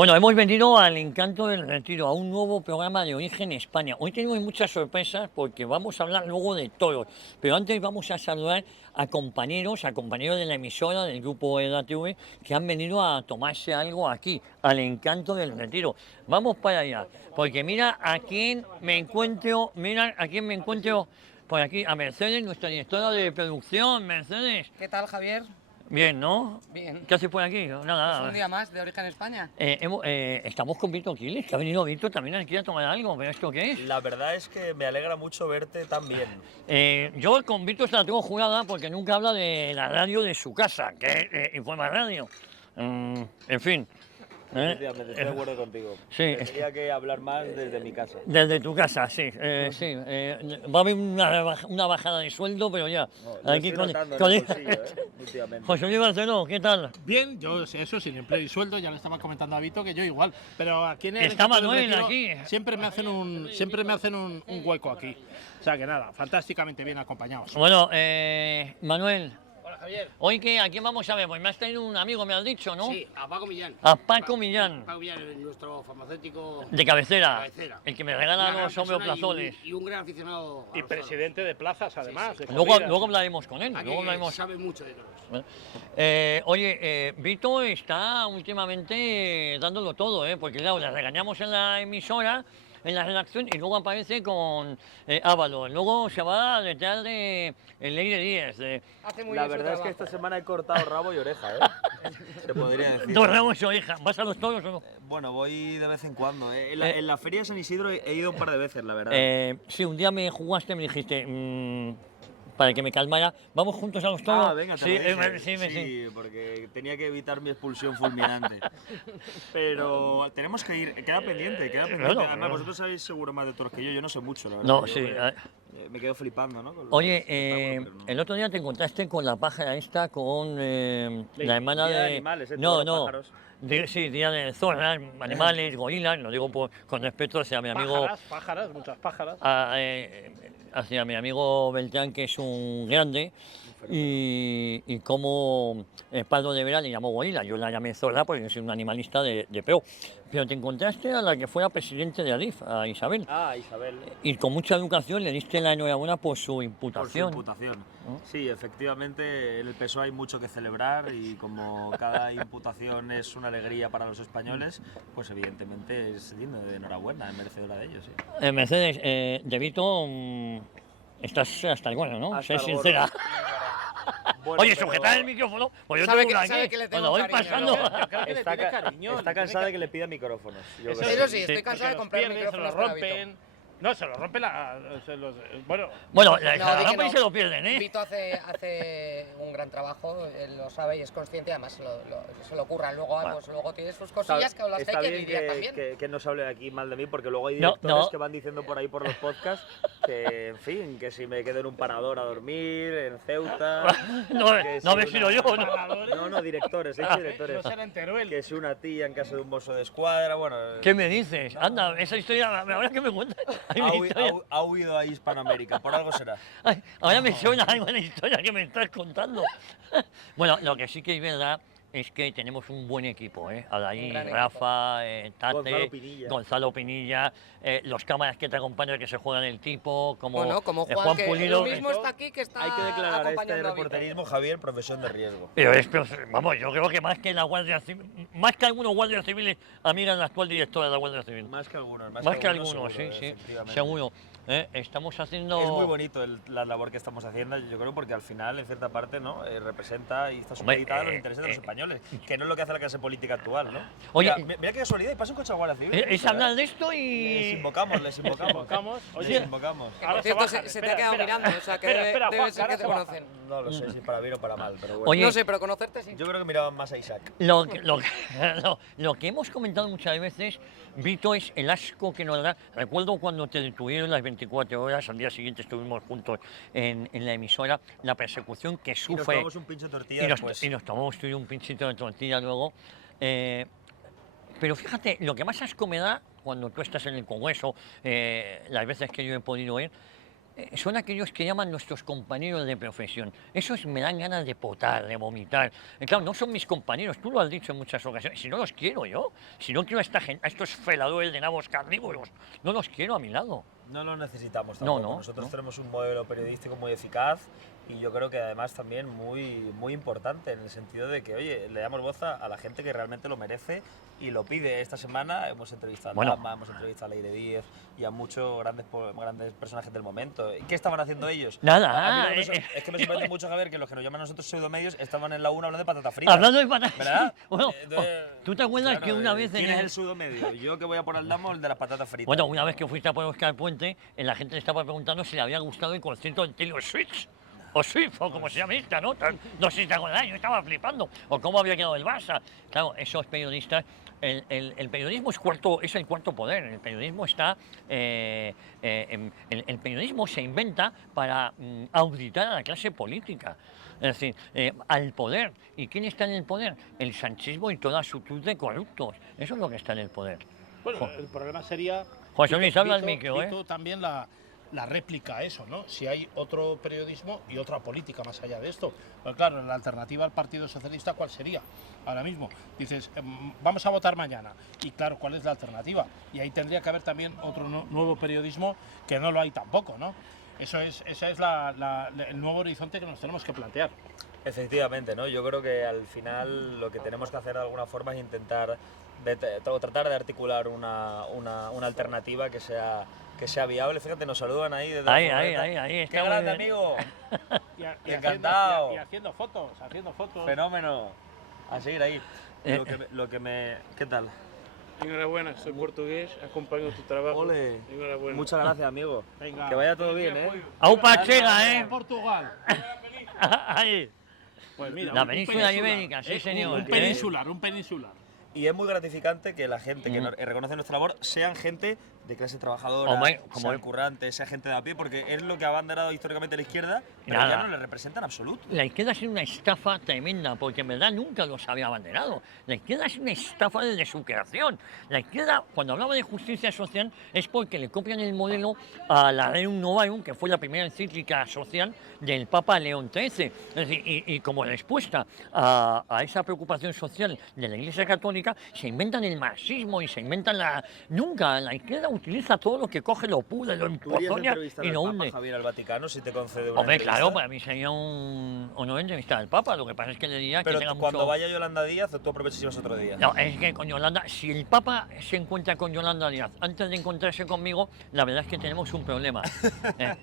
Bueno, hemos venido al Encanto del Retiro, a un nuevo programa de Origen España. Hoy tenemos muchas sorpresas porque vamos a hablar luego de toros, pero antes vamos a saludar a compañeros de la emisora del grupo EDATV que han venido a tomarse algo aquí, al Encanto del Retiro. Vamos para allá, porque mira a quién me encuentro, por aquí, a Mercedes, nuestra directora de producción. Mercedes, ¿Qué tal, Javier? bien, ¿no? Bien. ¿Qué haces por aquí? Pues Nada, un día más de Origen España. estamos con Vito Quiles, que ha venido Vito también aquí a tomar algo, ¿pero esto qué es? La verdad es que me alegra mucho verte tan bien. Yo con Vito se la tengo jurada porque nunca habla de la radio de su casa, que es Informa Radio. En fin. Efectivamente, estoy de acuerdo contigo. Sí. Tendría que hablar más desde mi casa. Desde tu casa, sí. Va a haber una bajada de sueldo, pero ya. Lo estoy notando en el bolsillo, últimamente. José Luis Barceló, ¿qué tal? Bien, yo eso sin empleo y sueldo, ya le estaba comentando a Vito que yo igual, pero aquí en el Está Encanto del Manuel Retiro aquí. siempre me hacen un hueco aquí. O sea que nada, fantásticamente bien acompañados. Bueno, Manuel, Hola Javier. hoy a quién vamos a ver, pues me has traído un amigo, me has dicho, ¿no? Sí, a Paco Millán. A Paco Millán, Paco Millán, nuestro farmacéutico de cabecera, cabecera. el que me Una regala gran los persona homeoplazoles. y un gran aficionado a Y los presidente de plazas además. de Luego, corridas. luego hablaremos con él, toros. luego Aquí hablaremos. sabe mucho de toros. Oye, Vito está últimamente dándolo todo, porque claro, le regañamos en la emisora, en la redacción, y luego aparece con Ávalo. Luego se va detrás de el Leire Díez. Hace muy La bien su verdad es que trabajo. esta semana he cortado rabo y oreja, Se podría decir. Dos ramos de oreja. ¿Vas a los toros o no? Bueno, voy de vez en cuando. En la feria de San Isidro he ido un par de veces, la verdad. Sí, un día me jugaste, me dijiste, para que me calmara, ¿vamos juntos a los toros? Venga, te sí, lo dije. sí. Sí, porque tenía que evitar mi expulsión fulminante. Pero tenemos que ir, queda pendiente, Claro, Además, claro. vosotros sabéis seguro más de toros que yo no sé mucho, la verdad. No, Yo sí. me quedo flipando, ¿no? Con los Oye, espectáculos, pero no. el otro día te encontraste con la pájara esta, con la hermana Día de de... animales, no, toros, no. pájaros. Sí, día de zorras, animales, gorilas, lo digo con respeto hacia mi amigo, Pájaras, muchas pájaras. hacia mi amigo Beltrán, que es un grande, y como Pablo de Vera le llamó gorila, yo la llamé zorra porque soy un animalista de pro. Pero te encontraste a la que fuera presidente de Adif, a Isabel, Isabel. y con mucha educación le diste la enhorabuena por su Por su imputación. imputación. ¿No? Sí, efectivamente, en el PSOE hay mucho que celebrar y como cada imputación es una alegría para los españoles, pues evidentemente es digno de enhorabuena, es merecedora de ello, sí. Mercedes, de Vito, estás hasta el bueno, ¿no? Hasta Sé el gorro. sincera. Bueno, Oye, pero sujetad el micrófono, pues yo Sabe tengo que- sabe aquí, que le tengo cuando voy cariño, pasando. ¿no? Yo creo que le está, tiene cariño. está cansada de que le pida micrófonos. Yo Eso creo. Eso Sí. sí, estoy cansada de Se los comprar pierde, se los micrófonos para Vito. rompen. No, se los rompe bueno, Bueno, No, se la di que rompen y no. se lo pierden, ¿eh? Vito hace un gran trabajo, él lo sabe y es consciente, además se lo curra. Luego, pues, luego tiene sus cosillas que las Está hay que bien lidiar también. que no se hable aquí mal de mí, porque luego hay No, directores no. que van diciendo por ahí por los podcasts que, en fin, que si me quedo en un parador a dormir, en Ceuta. No, que no si me sido yo, ¿no? No, directores, he dicho directores. no será en Teruel. Que si una tía en casa de un mozo de escuadra, bueno. ¿Qué me dices? Anda, esa historia, ahora que me cuentas. Hay una historia. Ha huido a Hispanoamérica, por algo será. Ay, ahora me suena algo en la historia que me estás contando. Bueno, lo que sí que es verdad es que tenemos un buen equipo, ¿eh? Un Alain, gran Rafa, Tate, Gonzalo Pinilla, los cámaras que te acompañan que se juegan el tipo, como, Bueno, como Juan, Juan que Pulido. lo mismo está aquí que está Hay que declarar este acompañando a Vito. reporterismo, Javier, profesión de riesgo. Pero es, vamos, yo creo que más que la Guardia Civil, más que algunos guardias civiles, amiga la actual directora de la Guardia Civil. Más que algunos, Más que algunos, seguro, sí, efectivamente. seguro. Estamos haciendo... Es muy bonito la labor que estamos haciendo, yo creo, porque al final, en cierta parte, ¿no? Representa y está supeditada a los intereses de los españoles, que no es lo que hace la clase política actual, ¿no? Oye, mira qué casualidad, y pasa un coche a Guardia Civil. es hablar de esto Les y... invocamos. Oye, Les invocamos. Que, Ahora por cierto, se bajan, se te espera, ha quedado espera. mirando, o sea que Espera, debe Juan, ser ahora que te se bajan. conocen. No lo sé si para bien o para mal, pero bueno. Oye, No sé, pero conocerte sí. Yo creo que miraban más a Isaac. Lo que hemos comentado muchas veces, Vito, es el asco que nos da. Recuerdo cuando te detuvieron las 24 horas, al día siguiente estuvimos juntos en la emisora, la persecución que Y nos sufre. tomamos un pincho de tortilla Y después. nos tomamos tú y un pinchito de tortilla luego. Pero fíjate, lo que más asco me da cuando tú estás en el Congreso, las veces que yo he podido ir, son aquellos que llaman nuestros compañeros de profesión. Esos me dan ganas de potar, de vomitar. Claro, no son mis compañeros, tú lo has dicho en muchas ocasiones. Si no los quiero yo, si no quiero a esta gente, a estos feladores de nabos carnívoros, no los quiero a mi lado. No lo necesitamos No, tampoco. no, Nosotros no. tenemos un modelo periodístico muy eficaz y yo creo que además también muy importante en el sentido de que, oye, le damos voz a la gente que realmente lo merece y lo pide. Esta semana hemos entrevistado a Bueno. Lama, hemos entrevistado a Leire Díez y a muchos grandes personajes del momento. ¿Qué estaban haciendo ellos? Nada, A mí es que me sorprende mucho, Javier, que los que nos llaman a nosotros pseudomedios estaban en la una hablando de patata frita. Hablando de patatas. ¿Verdad? Bueno, Entonces, ¿tú te acuerdas claro, que una vez ¿quién en es el- el pseudomedio? Yo que voy a por Aldamo, el de las patatas fritas. Bueno, una vez que fuiste a por Oscar Puente, la gente le estaba preguntando si le había gustado el concierto de Taylor Swift. O Swift, o como se llama esta, ¿no? No sé si te acuerdas, yo estaba flipando. O cómo había quedado el Barça. Claro, esos periodistas, el periodismo es el cuarto poder. El periodismo está. El periodismo se inventa para auditar a la clase política. Es decir, al poder. ¿Y quién está en el poder? El sanchismo y toda su cruz de corruptos. Eso es lo que está en el poder. Bueno, el problema sería... José Luis, habla al Vito, micro, ¿eh? Vito, también la réplica a eso, ¿no? Si hay otro periodismo y otra política más allá de esto. Pero claro, la alternativa al Partido Socialista, ¿cuál sería? Ahora mismo, dices, vamos a votar mañana. Y claro, ¿cuál es la alternativa? Y ahí tendría que haber también otro nuevo periodismo que no lo hay tampoco, ¿no? Ese es el nuevo horizonte que nos tenemos que plantear. Efectivamente, ¿no? Yo creo que al final lo que tenemos que hacer de alguna forma es intentar tratar de articular una alternativa que sea viable. Fíjate, nos saludan ahí desde Ahí, la ahí, furgoneta. ahí, ¡Qué está muy grande, bien. amigo! Y Encantado. y haciendo fotos. Fenómeno. A seguir ahí. ¿Qué tal? Enhorabuena, soy portugués, acompaño tu trabajo. Ole. Enhorabuena. Muchas gracias, amigo. Venga. Que vaya todo bien, ¿eh? ¡Aupa chega, eh! Portugal. Ahí. Pues mira, La un península peninsular, ibérica, sí, señor. Un peninsular. Y es muy gratificante que la gente que reconoce nuestra labor sean gente de clase trabajadora, Hombre, como- sean currantes, sea gente de a pie, porque es lo que ha abanderado históricamente la izquierda, pero Nada. ya no le representa en absoluto. La izquierda ha sido una estafa tremenda, porque en verdad nunca los había abanderado. La izquierda es una estafa desde su creación. La izquierda, cuando hablaba de justicia social, es porque le copian el modelo a la Rerum Novarum, que fue la primera encíclica social del Papa León XIII. Es decir, y como respuesta a esa preocupación social de la Iglesia Católica, se inventan el marxismo y se inventan la... Nunca, la izquierda utiliza todo lo que coge, lo pudre, lo ¿Podrías empozoña entrevistar y al lo Papa, hunde. Javier, al Vaticano, si te concede una Hombre, entrevista? claro, para mí sería un honor entrevistar al Papa. Lo que pasa es que le diría que Pero tenga cuando mucho... vaya Yolanda Díaz, tú aprovechas y vas otro día. No, es que con Yolanda, si el Papa se encuentra con Yolanda Díaz antes de encontrarse conmigo, la verdad es que tenemos un problema.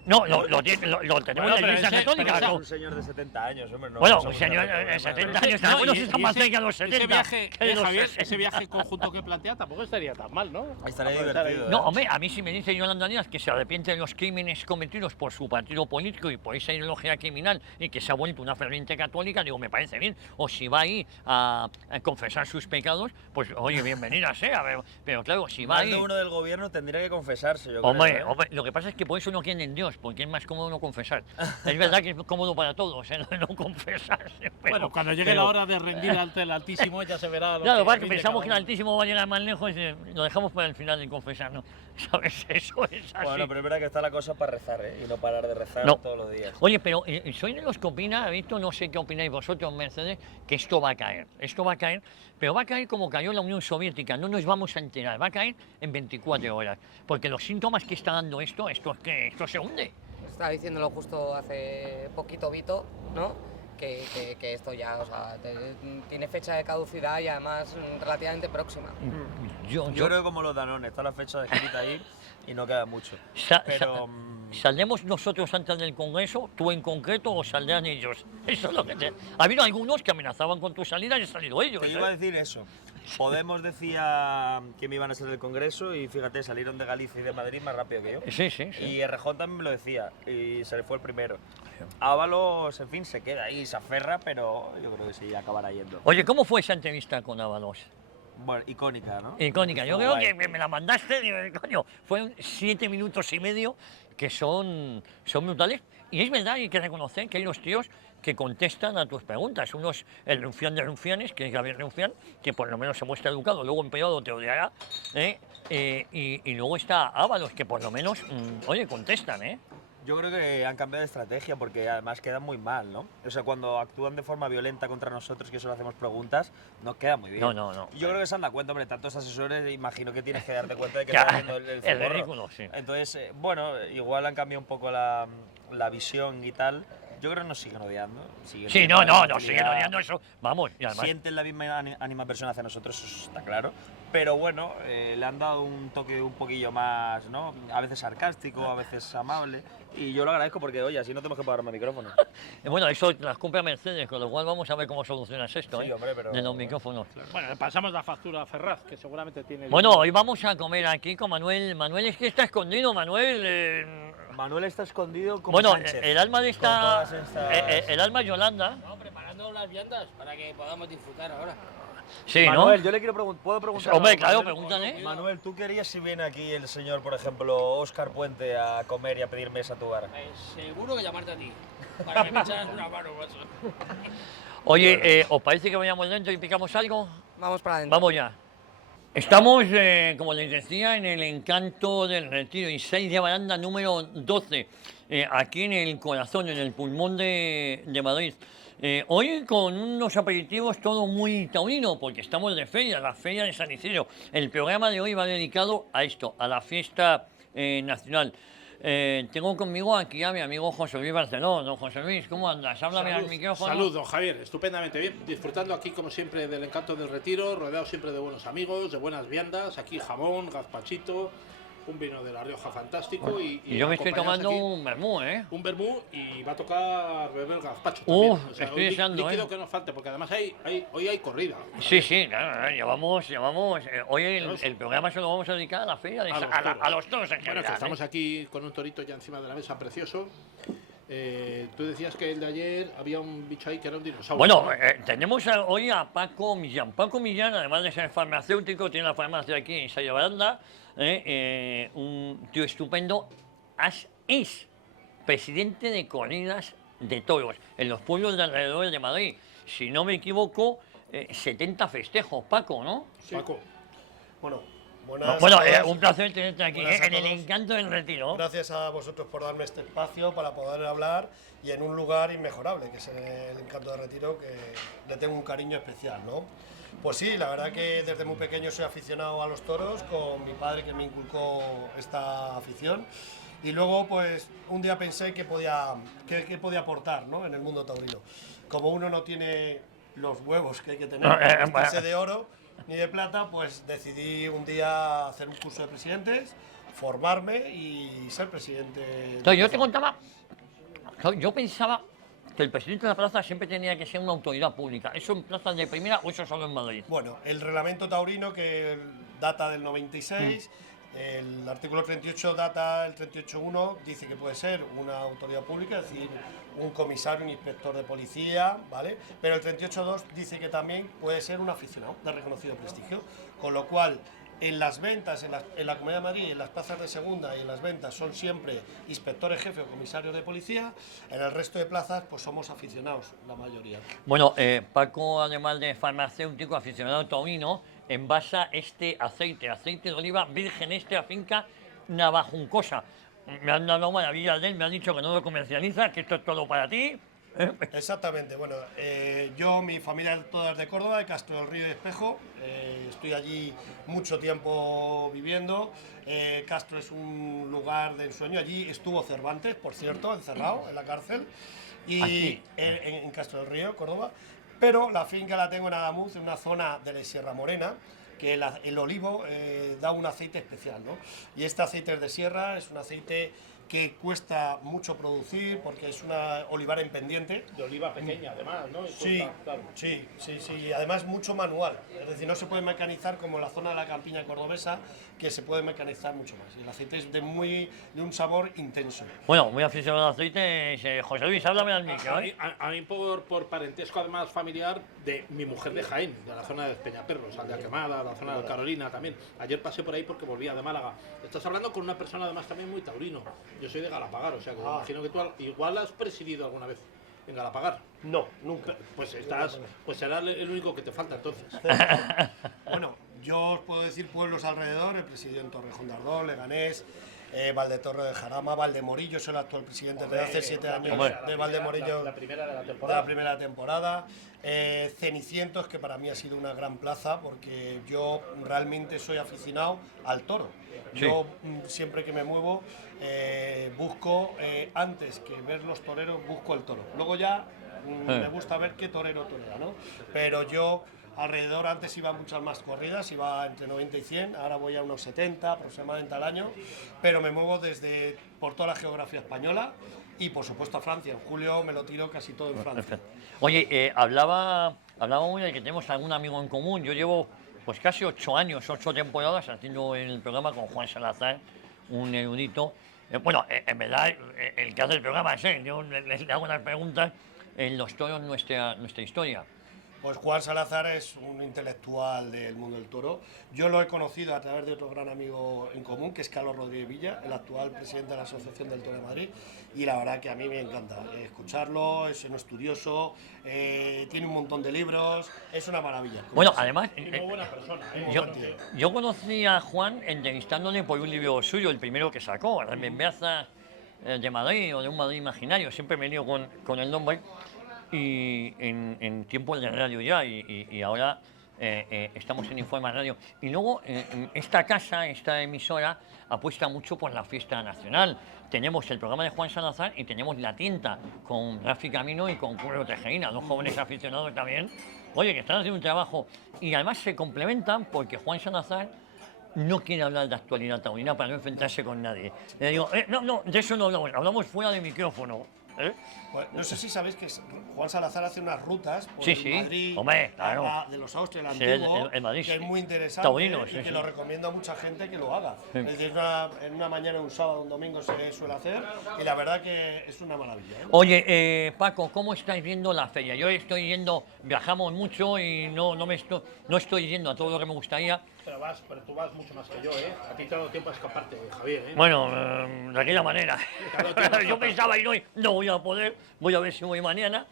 No, lo tenemos Bueno, en la pero Iglesia ese- Católica. pero Es ¿no? un señor de 70 años, hombre. No, Bueno, somos un señor una de persona, 70 ¿no? años, está bueno, si está más ese- cerca de los 70. Ese viaje, que de los Javier, 60. ese viaje conjunto que plantea tampoco estaría tan mal, ¿no? Estaría Aprovechar ahí. divertido, No, hombre, a mí si me dice Yolanda Díaz que se arrepiente de los crímenes cometidos por su partido político y por esa ideología criminal y que se ha vuelto una ferviente católica, digo, me parece bien. O si va ahí a confesar sus pecados, pues oye, bienvenida sea. Pero claro, si va Más ahí... de uno del gobierno tendría que confesarse, yo Hombre, creo. ¿eh? hombre, lo que pasa es que por eso no quieren en Dios, porque es más cómodo no confesar. Es verdad que es cómodo para todos, no confesarse. Pero, Bueno, cuando llegue la hora de rendir ante el Altísimo ya se verá. Claro, que que rinde pensamos cada que el uno. Altísimo va a llegar más lejos y lo dejamos para el final de confesar, ¿no? ¿Sabes? Eso es así. Bueno, pero es verdad que está la cosa para rezar, ¿eh? Y no parar de rezar No. todos los días. Oye, pero soy de los que opina, Víctor, no sé qué opináis vosotros, Mercedes, que esto va a caer. Esto va a caer, pero va a caer como cayó la Unión Soviética, no nos vamos a enterar, va a caer en 24 horas. Porque los síntomas que está dando esto es que esto se hunde. Estaba diciéndolo justo hace poquito Vito, ¿no? Que esto ya, o sea, tiene fecha de caducidad y además relativamente próxima. Yo creo que como los Danone, está la fecha escrita ahí y no queda mucho. Pero ¿Saldremos nosotros antes del Congreso, tú en concreto, o saldrán ellos? Eso es lo que te... Ha habido algunos que amenazaban con tu salida y han salido ellos. te iba a decir eso. Podemos decía que me iban a ser del Congreso y fíjate, salieron de Galicia y de Madrid más rápido que yo. Sí, sí, sí. Y Errejón también me lo decía y se le fue el primero. Ábalos, en fin, se queda ahí, se aferra, pero yo creo que sí, acabará yendo. Oye, ¿cómo fue esa entrevista con Ábalos? Bueno, icónica, ¿no? Icónica. Yo Estuvo creo guay. que me la mandaste, digo, coño, fueron 7 minutos y medio que son brutales. Y es verdad, hay que reconocer que hay los tíos que contestan a tus preguntas. Uno es el Rufián de Rufianes, que es Gabriel Rufián, que por lo menos se muestra educado, luego empeorado te odiará. Y luego está Ábalos, que por lo menos, oye, contestan, ¿eh? Yo creo que han cambiado de estrategia porque además quedan muy mal, ¿no? O sea, cuando actúan de forma violenta contra nosotros, que solo hacemos preguntas, nos queda muy bien. No. Yo creo que se han dado cuenta, hombre, tantos asesores, imagino que tienes que darte cuenta de que Claro, estás haciendo el es zorro. ridículo, sí. Entonces, bueno, igual han cambiado un poco la visión y tal. Yo creo que nos siguen odiando. Sí, teniendo no, la nos siguen tranquilidad. odiando eso. Vamos, y además. Sienten la misma ánima persona hacia nosotros, eso está claro. Pero bueno, le han dado un toque un poquillo más, ¿no? A veces sarcástico, a veces amable. Y yo lo agradezco porque, oye, así no tenemos que pagar más micrófonos. Bueno, eso las compra Mercedes, con lo cual vamos a ver cómo solucionas esto, Sí, hombre, pero- de los micrófonos. Bueno, le pasamos la factura a Ferraz, que seguramente tiene... Bueno, hoy vamos a comer aquí con Manuel. Manuel es que está escondido, Manuel. Manuel está escondido como Bueno, Sánchez. el alma de Con esta. todas estas- El alma Yolanda. No, preparando las viandas para que podamos disfrutar ahora. Sí, Manuel, ¿no? yo le quiero preguntar, ¿puedo preguntar? Hombre, algo, claro, Manuel? pregúntale. Manuel, ¿tú querías si viene aquí el señor, por ejemplo, Óscar Puente a comer y a pedir mesa a tu bar? Seguro que llamarte a ti. Para que me echaras una mano, macho. Oye, ¿os parece que vayamos dentro y picamos algo? Vamos para adentro. Vamos ya. Estamos, como les decía, en el Encanto del Retiro y 6 de baranda número 12, aquí en el corazón, en el pulmón de Madrid. Hoy con unos aperitivos todo muy taurino, porque estamos de feria, la feria de San Isidro. El programa de hoy va dedicado a esto, a la fiesta nacional. Tengo conmigo aquí a mi amigo José Luis Barceló. Don José Luis, ¿cómo andas? Háblame al micrófono. Salud, don Javier, estupendamente bien. Disfrutando aquí, como siempre, del Encanto del Retiro, rodeado siempre de buenos amigos, de buenas viandas. Aquí jamón, gazpachito, un vino de La Rioja fantástico. Y Y yo me estoy acompañados tomando aquí un vermú, ¿eh? un vermú y va a tocar beber gazpacho también. Estoy hoy deseando, líquido que nos falte, porque además hoy hay corrida. Sí, claro, llevamos. Hoy el programa se lo vamos a dedicar a la feria, A los toros. a los toros en Bueno, general. que estamos aquí con un torito ya encima de la mesa, precioso. Tú decías que el de ayer había un bicho ahí que era un dinosaurio. Bueno, ¿no? tenemos hoy a Paco Millán. Paco Millán, además de ser farmacéutico, tiene la farmacia aquí en Salla Baranda. Un tío estupendo. Es presidente de corridas de toros en los pueblos de alrededor de Madrid. Si no me equivoco, 70 festejos, Paco, ¿no? Paco, Bueno, buenas Bueno, a todos. un placer tenerte aquí, Buenas a en el todos. Encanto del Retiro. Gracias a vosotros por darme este espacio para poder hablar y en un lugar inmejorable, que es el Encanto de Retiro, que le tengo un cariño especial, ¿no? Pues sí, la verdad que desde muy pequeño soy aficionado a los toros, con mi padre que me inculcó esta afición. Y luego, pues, un día pensé que podía aportar, ¿no?, en el mundo taurino. Como uno no tiene los huevos que hay que tener, vestirse de oro ni de plata, pues decidí un día hacer un curso de presidentes, formarme y ser presidente. Entonces, yo te contaba, yo pensaba que el presidente de la plaza siempre tenía que ser una autoridad pública. ¿Eso en plazas de primera o eso solo en Madrid? Bueno, el reglamento taurino, que data del 96, el artículo 38 data el 38.1, dice que puede ser una autoridad pública, es decir, un comisario, un inspector de policía, ¿vale? Pero el 38.2 dice que también puede ser un aficionado de reconocido prestigio, con lo cual en las ventas, en la Comunidad de Madrid, en las plazas de segunda y en las ventas son siempre inspectores jefe o comisarios de policía, en el resto de plazas pues somos aficionados, la mayoría. Bueno, Paco, además de farmacéutico, aficionado taurino, envasa este aceite de oliva virgen a finca Navajuncosa. Me han dado maravillas de él, me han dicho que no lo comercializa, que esto es todo para ti. Exactamente, bueno, mi familia es toda de Córdoba, de Castro del Río y Espejo, estoy allí mucho tiempo viviendo. Castro es un lugar de ensueño, allí estuvo Cervantes, por cierto, encerrado en la cárcel, y Aquí. en Castro del Río, Córdoba, pero la finca la tengo en Adamuz, en una zona de la Sierra Morena, que el olivo da un aceite especial, ¿no? Y este aceite es de sierra, es un aceite que cuesta mucho producir porque es una olivar en pendiente. de oliva pequeña, además, ¿no? Y Sí, corta, claro. sí, y además mucho manual, es decir, no se puede mecanizar como en la zona de la campiña cordobesa, que se puede mecanizar mucho más. Y el aceite es de un sabor intenso. Bueno, muy aficionado al aceite, José Luis, háblame al micro, A mí, ¿eh? a mí por parentesco además familiar de mi mujer de Jaén, de la zona de Peñaperros, Aldea Quemada, la zona de Carolina también. Ayer pasé por ahí porque volvía de Málaga. Estás hablando con una persona además también muy taurino. Yo soy de Galapagar, o sea que me imagino que tú igual has presidido alguna vez en Galapagar. No, nunca. Pues será el único que te falta entonces. Bueno, yo os puedo decir pueblos alrededor, he presidido en Torrejón de Ardón, Leganés, Valdetorre de Jarama, Valdemorillo, soy el actual presidente desde hace 7 años de Valdemorillo, La primera de la de temporada. la primera temporada. Cenicientos, que para mí ha sido una gran plaza porque yo realmente soy aficionado al toro. Sí. Yo siempre que me muevo busco, antes que ver los toreros, busco el toro. Luego ya me gusta ver qué torero torea, ¿no? Pero yo alrededor, antes iba a muchas más corridas, iba entre 90 y 100, ahora voy a unos 70 aproximadamente al año, pero me muevo por toda la geografía española y por supuesto a Francia. En julio me lo tiro casi todo en Francia. Oye, hablábamos de que tenemos algún amigo en común. Yo llevo pues casi 8 años, 8 temporadas haciendo el programa con Juan Salazar, un erudito. Bueno, en verdad, el que hace el programa es él. Yo le hago unas preguntas en los toros, nuestra historia. Pues Juan Salazar es un intelectual del mundo del toro. Yo lo he conocido a través de otro gran amigo en común, que es Carlos Rodríguez Villa, el actual presidente de la Asociación del Toro de Madrid. Y la verdad que a mí me encanta escucharlo, es un estudioso, tiene un montón de libros, es una maravilla. Bueno, además, Muy buena persona. yo conocí a Juan entrevistándole por un libro suyo, el primero que sacó, La Remembranza de Madrid o de un Madrid imaginario. Siempre me lío con el nombre. Y en tiempos de radio ya, y ahora estamos en Informa Radio. Y luego esta casa, esta emisora, apuesta mucho por la fiesta nacional. Tenemos el programa de Juan Salazar y tenemos La Tinta con Rafi Camino y con Curro Tejerina, dos jóvenes aficionados también. Oye, que están haciendo un trabajo y además se complementan porque Juan Salazar no quiere hablar de actualidad taurina para no enfrentarse con nadie. Le digo, no, de eso no hablamos fuera de micrófono. Pues, no sé si sabéis que Juan Salazar hace unas rutas por Sí, el sí, Madrid, hombre, claro. de los Austrias, el Sí, antiguo, el Madrid, que es muy interesante taurino, y sí, que sí. lo recomiendo a mucha gente que lo haga. Sí. Es decir, en una mañana, un sábado, un domingo se suele hacer y la verdad que es una maravilla. Oye, Paco, ¿cómo estáis viendo la feria? Yo estoy yendo, viajamos mucho y no estoy yendo a todo lo que me gustaría. Pero tú vas mucho más que yo, ¿eh? A ti te ha dado tiempo a escaparte, Javier, ¿eh? Bueno, de aquella manera. Claro, Yo pensaba ir hoy, no voy a poder, voy a ver si voy mañana.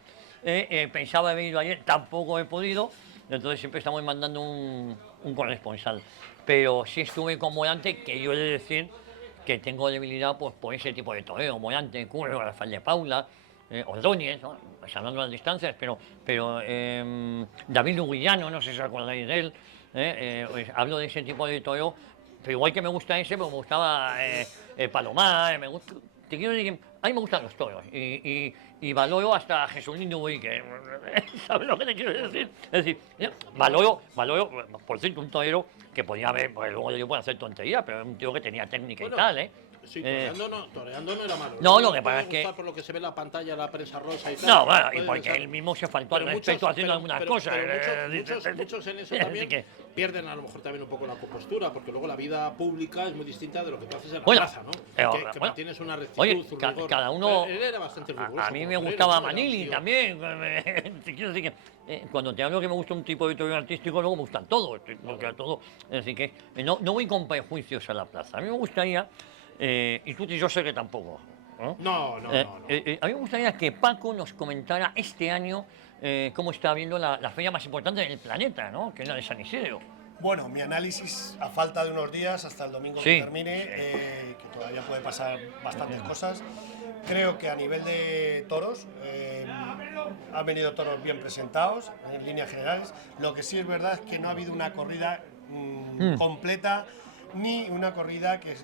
Pensaba haber ido ayer, tampoco he podido. Entonces siempre estamos mandando un corresponsal. Pero sí estuve con Morante, que yo he de decir que tengo debilidad pues, por ese tipo de toreo. Morante, Curro, Rafael de Paula, Ordóñez, ¿no? Pues hablando de las distancias, pero David Luguillano, no sé si os acordáis de él. Pues hablo de ese tipo de toreo, pero igual que me gusta ese, pero me gustaba Palomar, te quiero decir que a mí me gustan los toros y valoro hasta Jesulín Ubrique, ¿sabes lo que te quiero decir? Es decir, valoro, por cierto, un torero que podía haber, porque luego yo puedo hacer tonterías, pero era un tío que tenía técnica y tal, ¿eh? Sí, toreando no era malo. No, lo Me que pasa puede es que- gustar por lo que se ve en la pantalla, la prensa rosa y tal. No, bueno, y puede porque ser. él mismo se faltó al Pero respecto muchos- haciendo algunas pero cosas. muchos en eso Así también que- pierden a lo mejor también un poco la compostura, porque luego la vida pública es muy distinta de lo que tú haces en la Bueno, plaza, ¿no? pero, que bueno, mantienes una rectitud, oye, un rigor. cada uno- Él era bastante riguroso. A mí como me torero, gustaba ¿no? Era un Manili tío- también. Te quiero decir que cuando te hablo que me gusta un tipo de toreo artístico, luego me gustan todos. Porque a todo, es decir, que no voy con prejuicios a la plaza. A mí me gustaría, y tú y yo sé que tampoco. No. A mí me gustaría que Paco nos comentara este año cómo está viendo la feria más importante del planeta, ¿no? Que es la de San Isidro. Bueno, mi análisis, a falta de unos días, hasta el domingo Sí. que termine, que todavía puede pasar bastantes cosas, creo que a nivel de toros, han venido toros bien presentados, en líneas generales. Lo que sí es verdad es que no ha habido una corrida completa, ni una corrida que...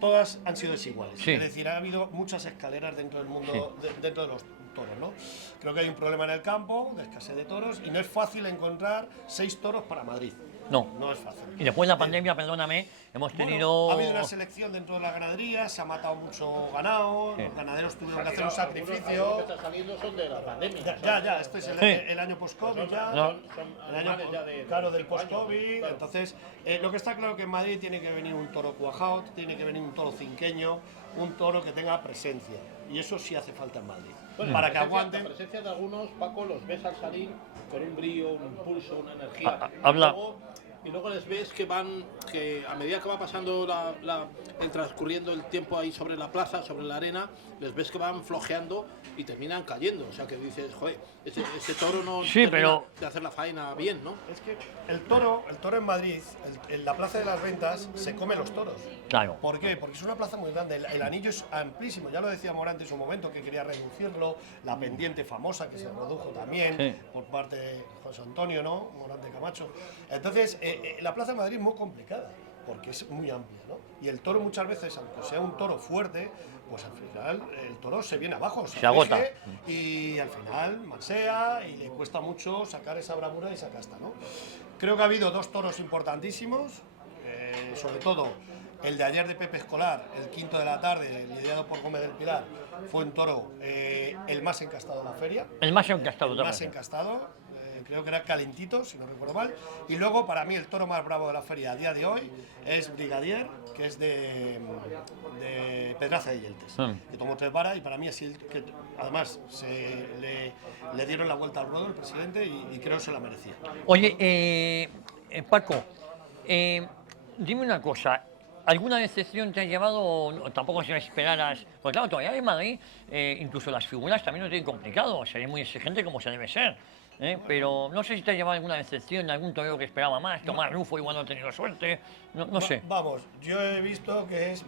todas han sido desiguales. Sí. Es decir, ha habido muchas escaleras dentro del mundo, dentro de los toros, ¿no? Creo que hay un problema en el campo, de escasez de toros, y no es fácil encontrar 6 toros para Madrid. No. No es fácil. Y después de la pandemia, perdóname, hemos Bueno, tenido... ha habido una selección dentro de la ganadería, se ha matado mucho ganado, los ganaderos tuvieron que hacer un Algunos sacrificio. que están saliendo son de la pandemia. Ya, esto es el año post-COVID ya. No. El año claro, del post-COVID. Entonces, lo que está claro que en Madrid tiene que venir un toro cuajado, tiene que venir un toro cinqueño, un toro que tenga presencia. Y eso sí hace falta en Madrid. Bueno, para que la aguanten. presencia de algunos, Paco, los ves al salir con un brío, un impulso, una energía. Habla. Luego, y luego les ves que van, que a medida que va pasando el transcurriendo el tiempo ahí sobre la plaza, sobre la arena, les ves que van flojeando y terminan cayendo. O sea que dices, joder, ese toro no Sí, termina pero- de hacer la faena bien, ¿no? Es que el toro en Madrid, en la Plaza de las Ventas, se come los toros. Claro. ¿Por qué? Porque es una plaza muy grande, el anillo es amplísimo, ya lo decía Morante en su momento que quería reducirlo, la pendiente famosa que se redujo también Sí. por parte de José Antonio, ¿no? Morante Camacho. Entonces, la Plaza de Madrid es muy complicada, porque es muy amplia, ¿no? Y el toro muchas veces, aunque sea un toro fuerte, pues al final el toro se viene abajo, Se agota. aflige y al final mansea y le cuesta mucho sacar esa bravura y esa casta, ¿no? Creo que ha habido dos toros importantísimos, sobre todo el de ayer de Pepe Escolar, el quinto de la tarde, liderado por Gómez del Pilar, fue un toro el más encastado de la feria, El más encastado el más también. encastado, creo que era calentito, si no recuerdo mal, y luego para mí el toro más bravo de la feria a día de hoy es Brigadier, que es de Pedraza de Yeltes, que tomó 3 varas y para mí así, que además le dieron la vuelta al ruedo el presidente y creo que se la merecía. Oye, Paco, dime una cosa. ¿Alguna decepción te ha llevado o tampoco se esperaras? Pues claro, todavía en Madrid, incluso las figuras también lo tienen complicado, sería muy exigente como se debe ser. Pero no sé si te ha llevado alguna decepción, algún torero que esperaba más, Tomás Rufo igual no ha tenido suerte, no sé. Vamos, yo he visto que es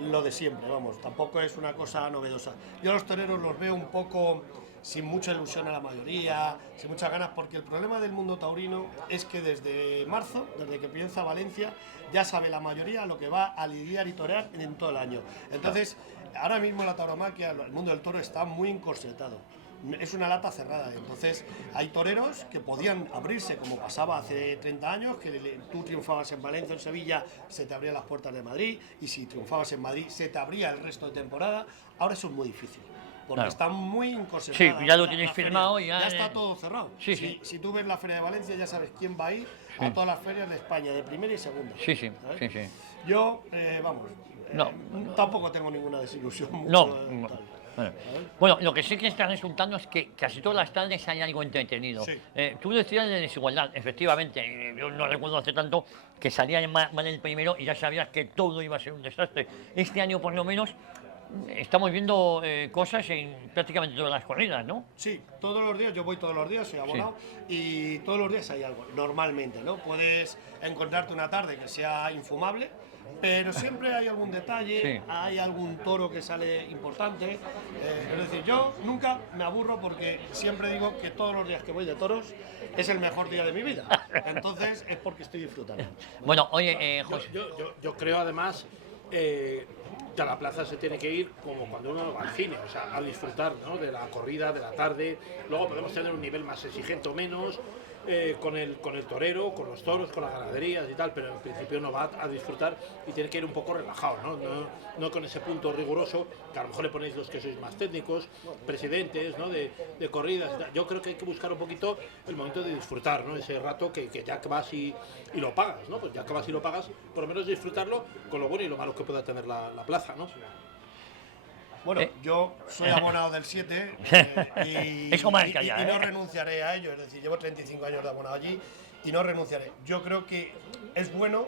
lo de siempre, vamos, tampoco es una cosa novedosa. Yo a los toreros los veo un poco sin mucha ilusión a la mayoría, sin muchas ganas, porque el problema del mundo taurino es que desde marzo, desde que piensa Valencia, ya sabe la mayoría lo que va a lidiar y torear en todo el año. Entonces, ahora mismo la tauromaquia, el mundo del toro está muy encorsetado. Es una lata cerrada, entonces hay toreros que podían abrirse como pasaba hace 30 años, que tú triunfabas en Valencia, en Sevilla, se te abrían las puertas de Madrid, y si triunfabas en Madrid se te abría el resto de temporada. Ahora eso es muy difícil, porque Claro. está muy encorsetada. Sí, ya lo la- tienes la feria. firmado y ya, está todo cerrado. sí, sí. Si tú ves la Feria de Valencia ya sabes quién va a ir a todas las ferias de España, de primera y segunda. Sí, sí, ¿sabes? sí, sí. Yo, vamos, No. tampoco tengo ninguna desilusión. No, mucho, no. tal. Bueno, lo que sí que está resultando es que casi todas las tardes hay algo entretenido. Sí. Tú decías de desigualdad, efectivamente, yo no recuerdo hace tanto que salía mal el primero y ya sabías que todo iba a ser un desastre. Este año, por lo menos, estamos viendo cosas en prácticamente todas las corridas, ¿no? Sí, todos los días, yo voy todos los días, soy abonado, y todos los días hay algo, normalmente, ¿no? Puedes encontrarte una tarde que sea infumable, pero siempre hay algún detalle, Sí. hay algún toro que sale importante. Es decir, yo nunca me aburro porque siempre digo que todos los días que voy de toros es el mejor día de mi vida. Entonces es porque estoy disfrutando. Bueno, oye, José. Yo creo además que a la plaza se tiene que ir como cuando uno va al cine, o sea, a disfrutar, ¿no? De la corrida, de la tarde. Luego podemos tener un nivel más exigente o menos con el torero, con los toros, con las ganaderías y tal, pero en principio uno va a disfrutar y tiene que ir un poco relajado, ¿no? No con ese punto riguroso, que a lo mejor le ponéis los que sois más técnicos, presidentes, ¿no? de corridas y tal. Yo creo que hay que buscar un poquito el momento de disfrutar, ¿no? Ese rato que ya que vas y lo pagas, ¿no? Pues ya que vas y lo pagas, por lo menos disfrutarlo con lo bueno y lo malo que pueda tener la plaza, ¿no? Bueno, yo soy abonado del 7 y, Es comarca ya, y no ¿eh? renunciaré a ello, es decir, llevo 35 años de abonado allí y no renunciaré. Yo creo que es bueno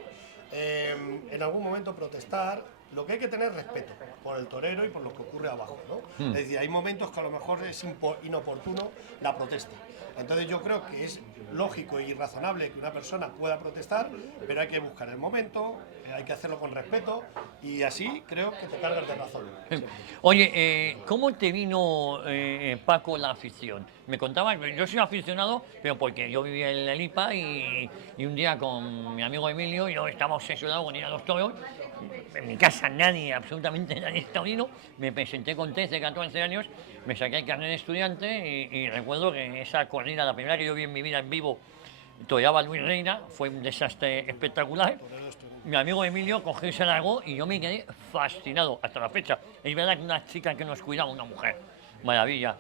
en algún momento protestar, lo que hay que tener respeto por el torero y por lo que ocurre abajo, ¿no? Es decir, hay momentos que a lo mejor es inoportuno la protesta. Entonces yo creo que es lógico y razonable que una persona pueda protestar, pero hay que buscar el momento, hay que hacerlo con respeto y así creo que te cargas de razón. Oye, ¿cómo te vino, Paco, la afición? Me contabas, yo soy aficionado, pero porque yo vivía en la Lipa y un día con mi amigo Emilio, yo estaba obsesionado con ir a los toros. En mi casa nadie, absolutamente nadie es taurino. Me presenté con 13, 14 años, me saqué el carnet de estudiante y recuerdo que esa corrida, la primera que yo vi en mi vida en vivo, toreaba Luis Reina, fue un desastre espectacular. Mi amigo Emilio cogió y se largó y yo me quedé fascinado hasta la fecha. Es verdad que una chica que nos cuidaba, una mujer, maravilla.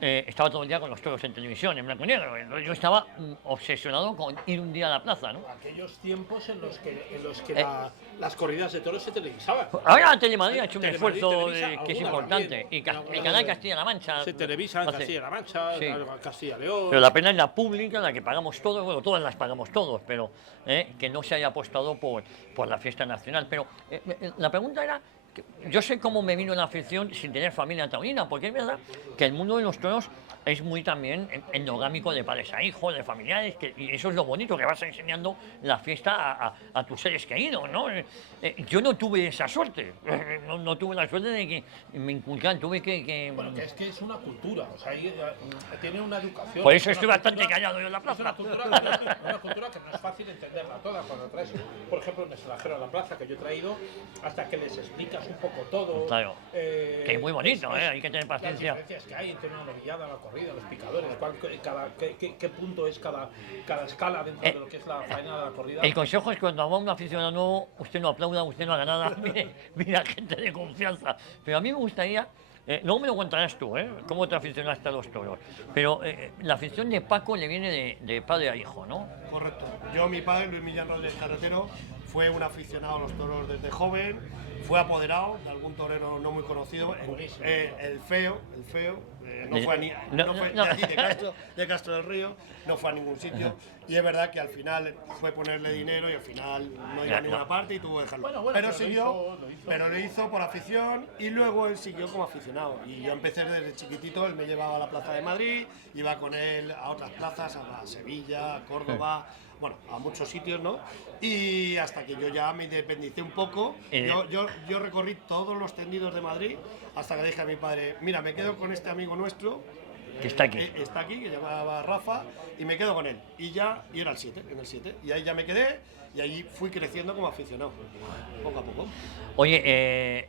estaba todo el día con los toros en televisión, en blanco y negro. Entonces yo estaba obsesionado con ir un día a la plaza, ¿no? Aquellos tiempos en los que las corridas de toros se televisaban. Ahora Telemadrid ha hecho un Telemadrid esfuerzo televisa que es alguna importante. también. Y el Alguna canal de- Castilla-La Mancha. Se televisa en hace- Castilla-La Mancha, Sí. Castilla-León. Pero la pena es la pública, la que pagamos todos, bueno, todas las pagamos todos, pero que no se haya apostado por la fiesta nacional. Pero la pregunta era, yo sé cómo me vino la afición sin tener familia taurina, porque es verdad que el mundo de los toros es muy también endogámico de padres a hijos, de familiares, y eso es lo bonito, que vas enseñando la fiesta a tus seres queridos, ¿no? Yo no tuve esa suerte, no tuve la suerte de que me inculcaran, tuve que Bueno, que es una cultura, o sea, tiene una educación. por eso es estoy una bastante cultura- callado yo en la Es una plaza. cultura que no es fácil entenderla toda. Cuando traes, por ejemplo, un extranjero a la plaza que yo he traído, hasta que les explicas un poco todo. Claro. Que es muy bonito, hay que tener paciencia. Las diferencias que hay entre una novillada, la corrida, los picadores, qué punto es cada escala dentro de lo que es la faena de la corrida. El consejo es cuando va un aficionado nuevo, usted no aplauda, usted no haga nada, mira gente de confianza. Pero a mí me gustaría, luego me lo contarás tú, cómo te aficionaste a los toros. Pero la afición de Paco le viene de padre a hijo, ¿no? Correcto. Yo, mi padre, Luis Millán Rodríguez Carretero, fue un aficionado a los toros desde joven, fue apoderado de algún torero no muy conocido, el feo, no fue, no fue de allí, de Castro del Río, no fue a ningún sitio, y es verdad que al final fue ponerle dinero y al final no iba a ninguna parte y tuvo que dejarlo. Pero siguió, pero lo hizo por afición y luego él siguió como aficionado. Y yo empecé desde chiquitito, él me llevaba a la Plaza de Madrid, iba con él a otras plazas, a Sevilla, a Córdoba, bueno, a muchos sitios, ¿no? Y hasta que yo ya me independicé un poco, yo recorrí todos los tendidos de Madrid hasta que le dije a mi padre, mira, me quedo con este amigo nuestro, Que está aquí. está aquí, que se llamaba Rafa, y me quedo con él. Y era el 7, en el 7. Y ahí ya me quedé, y allí fui creciendo como aficionado, poco a poco. Oye,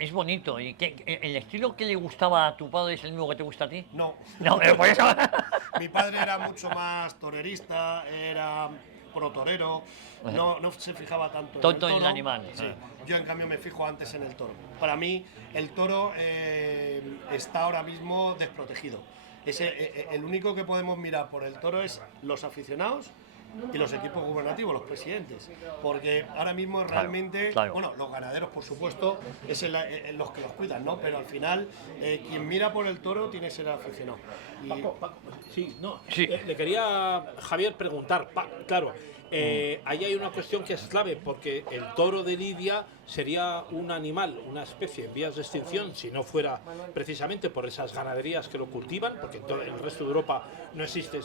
es bonito. ¿Y el estilo que le gustaba a tu padre es el mismo que te gusta a ti? No. No, por eso. Mi padre era mucho más torerista, era pro-torero, no se fijaba tanto Tonto en en el el toro. animal. Sí. Yo, en cambio, me fijo antes en el toro. Para mí, el toro está ahora mismo desprotegido. El único que podemos mirar por el toro es los aficionados y los equipos gubernativos, los presidentes, porque ahora mismo realmente, claro. bueno, los ganaderos por supuesto, es los que los cuidan, ¿no? Pero al final, quien mira por el toro tiene que ser aficionado. Y Paco, sí, no. Sí. Le quería, Javier, preguntar, claro, ahí hay una cuestión que es clave, porque el toro de Lidia sería un animal, una especie en vías de extinción, si no fuera precisamente por esas ganaderías que lo cultivan, porque en el resto de Europa no existe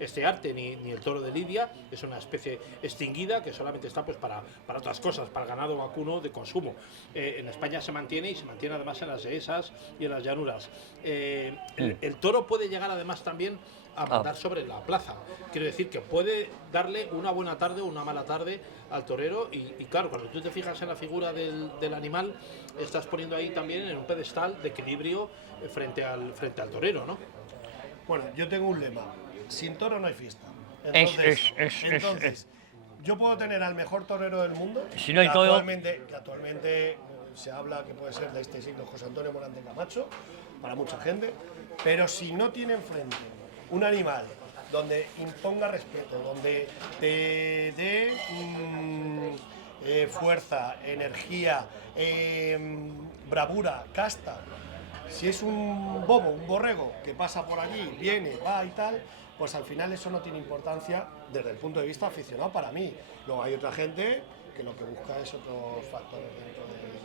este arte, ni el toro de Lidia, es una especie extinguida que solamente está pues para otras cosas, para el ganado vacuno de consumo. En España se mantiene, y se mantiene además en las dehesas y en las llanuras. El toro puede llegar además también a mandar sobre la plaza. Quiero decir que puede darle una buena tarde o una mala tarde al torero y claro, cuando tú te fijas en la figura del animal, estás poniendo ahí también en un pedestal de equilibrio frente al torero, ¿no? bueno, yo tengo un lema, sin toro no hay fiesta. Es- yo puedo tener al mejor torero del mundo, Si no hay que toro- actualmente se habla que puede ser de este siglo José Antonio Morante Camacho, para mucha gente, pero si no tiene enfrente un animal donde imponga respeto, donde te dé fuerza, energía, bravura, casta. Si es un bobo, un borrego que pasa por allí, viene, va y tal, pues al final eso no tiene importancia desde el punto de vista aficionado para mí. Luego hay otra gente que lo que busca es otros factores dentro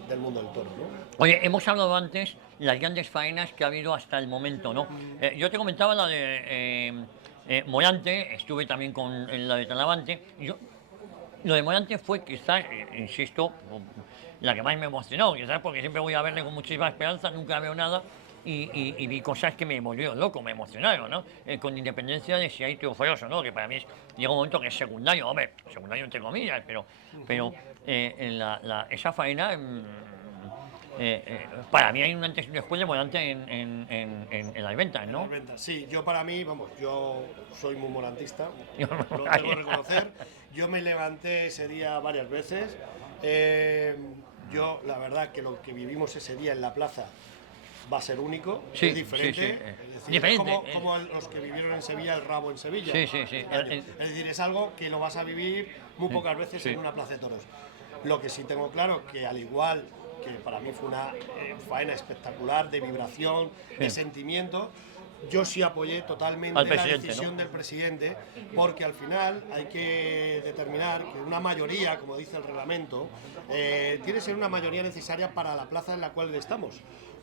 del mundo del toro, ¿no? Oye, hemos hablado antes de las grandes faenas que ha habido hasta el momento, ¿no? Yo te comentaba la de Morante, estuve también con la de Talavante. Lo de Morante fue quizás, insisto, la que más me emocionó, quizás porque siempre voy a verle con muchísima esperanza, nunca veo nada. Y vi cosas que me volvieron loco, me emocionaron, ¿no? Con independencia de si hay triunfos o no, que para mí llega un momento que es secundario, hombre, secundario entre comillas, pero esa faena, para mí hay un antes y un después de Morante en las ventas, ¿no? Sí, yo para mí, vamos, yo soy muy morantista, Yo- lo tengo que reconocer. Yo me levanté ese día varias veces. Yo, la verdad, que lo que vivimos ese día en la plaza va a ser único, Sí, es diferente. sí, sí, Es decir, diferente, como los que vivieron en Sevilla, el rabo en Sevilla. Sí, sí, sí. Es decir, es algo que lo vas a vivir muy pocas veces sí. en una plaza de toros. Lo que sí tengo claro, que al igual que para mí fue una faena espectacular, de vibración, de sentimiento, yo sí apoyé totalmente Al la presidente, decisión ¿no? del presidente, porque al final hay que determinar que una mayoría, como dice el reglamento, tiene que ser una mayoría necesaria para la plaza en la cual estamos.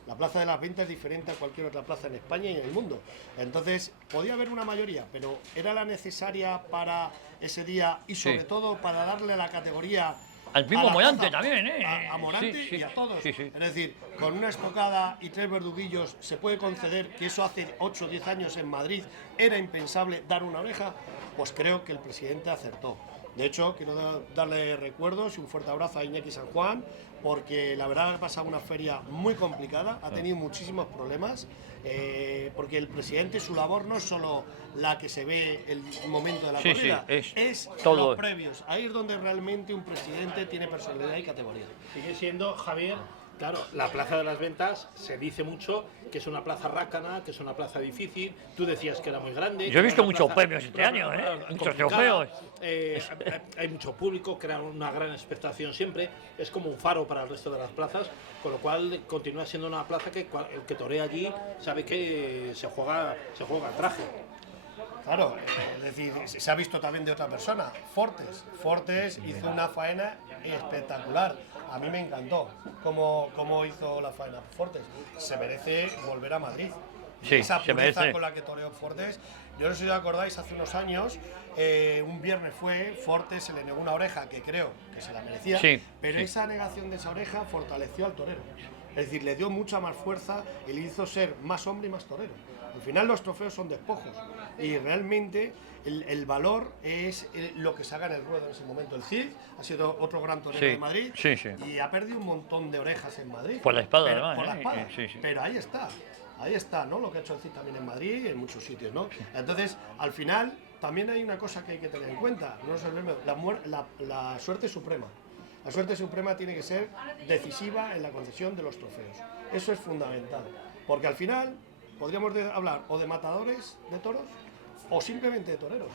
La Plaza de las Ventas es diferente a cualquier otra plaza en España y en el mundo. Entonces, podía haber una mayoría, pero ¿era la necesaria para ese día y sobre todo para darle la categoría Al mismo a la Morante plaza, también, ¿eh? a Morante Sí, sí, y a todos? sí, sí. Es decir, con una estocada y 3 verduguillos se puede conceder que eso hace 8 o 10 años en Madrid era impensable dar una oreja, pues creo que el presidente acertó. De hecho, quiero darle recuerdos y un fuerte abrazo a Iñaki San Juan, porque la verdad ha pasado una feria muy complicada, ha tenido muchísimos problemas, porque el presidente, su labor no es solo la que se ve el momento de la Sí, corrida, sí, es todo. los previos. Ahí es donde realmente un presidente tiene personalidad y categoría. Sigue siendo, Javier, claro, la Plaza de las Ventas se dice mucho que es una plaza rácana, que es una plaza difícil. Tú decías que era muy grande. Yo he visto una muchos plaza premios este año, muchos complicada. trofeos. Hay mucho público, crea una gran expectación siempre. Es como un faro para el resto de las plazas, con lo cual continúa siendo una plaza que el que torea allí sabe que se juega el traje. Claro, es decir, se ha visto también de otra persona, Fortes hizo una faena espectacular. A mí me encantó cómo hizo la faena Fortes. Se merece volver a Madrid. Sí, esa se pureza merece. con la que toreó Fortes. Yo no sé si os acordáis, hace unos años, un viernes Fortes se le negó una oreja, que creo que se la merecía, Sí, pero sí. esa negación de esa oreja fortaleció al torero. Es decir, le dio mucha más fuerza y le hizo ser más hombre y más torero. Al final los trofeos son despojos y realmente el valor es lo que se haga en el ruedo en ese momento. El Cid ha sido otro gran torero Sí, de Madrid sí, sí. y ha perdido un montón de orejas en Madrid. Por la espada, Pero- además, por la ¿eh? espada. Sí, sí. Pero ahí está, ¿no? Lo que ha hecho el Cid también en Madrid y en muchos sitios, ¿no? Entonces, al final, también hay una cosa que hay que tener en cuenta. No nos olvidemos, la suerte suprema. La suerte suprema tiene que ser decisiva en la concesión de los trofeos. Eso es fundamental. Porque al final podríamos hablar o de matadores de toros o simplemente de toreros.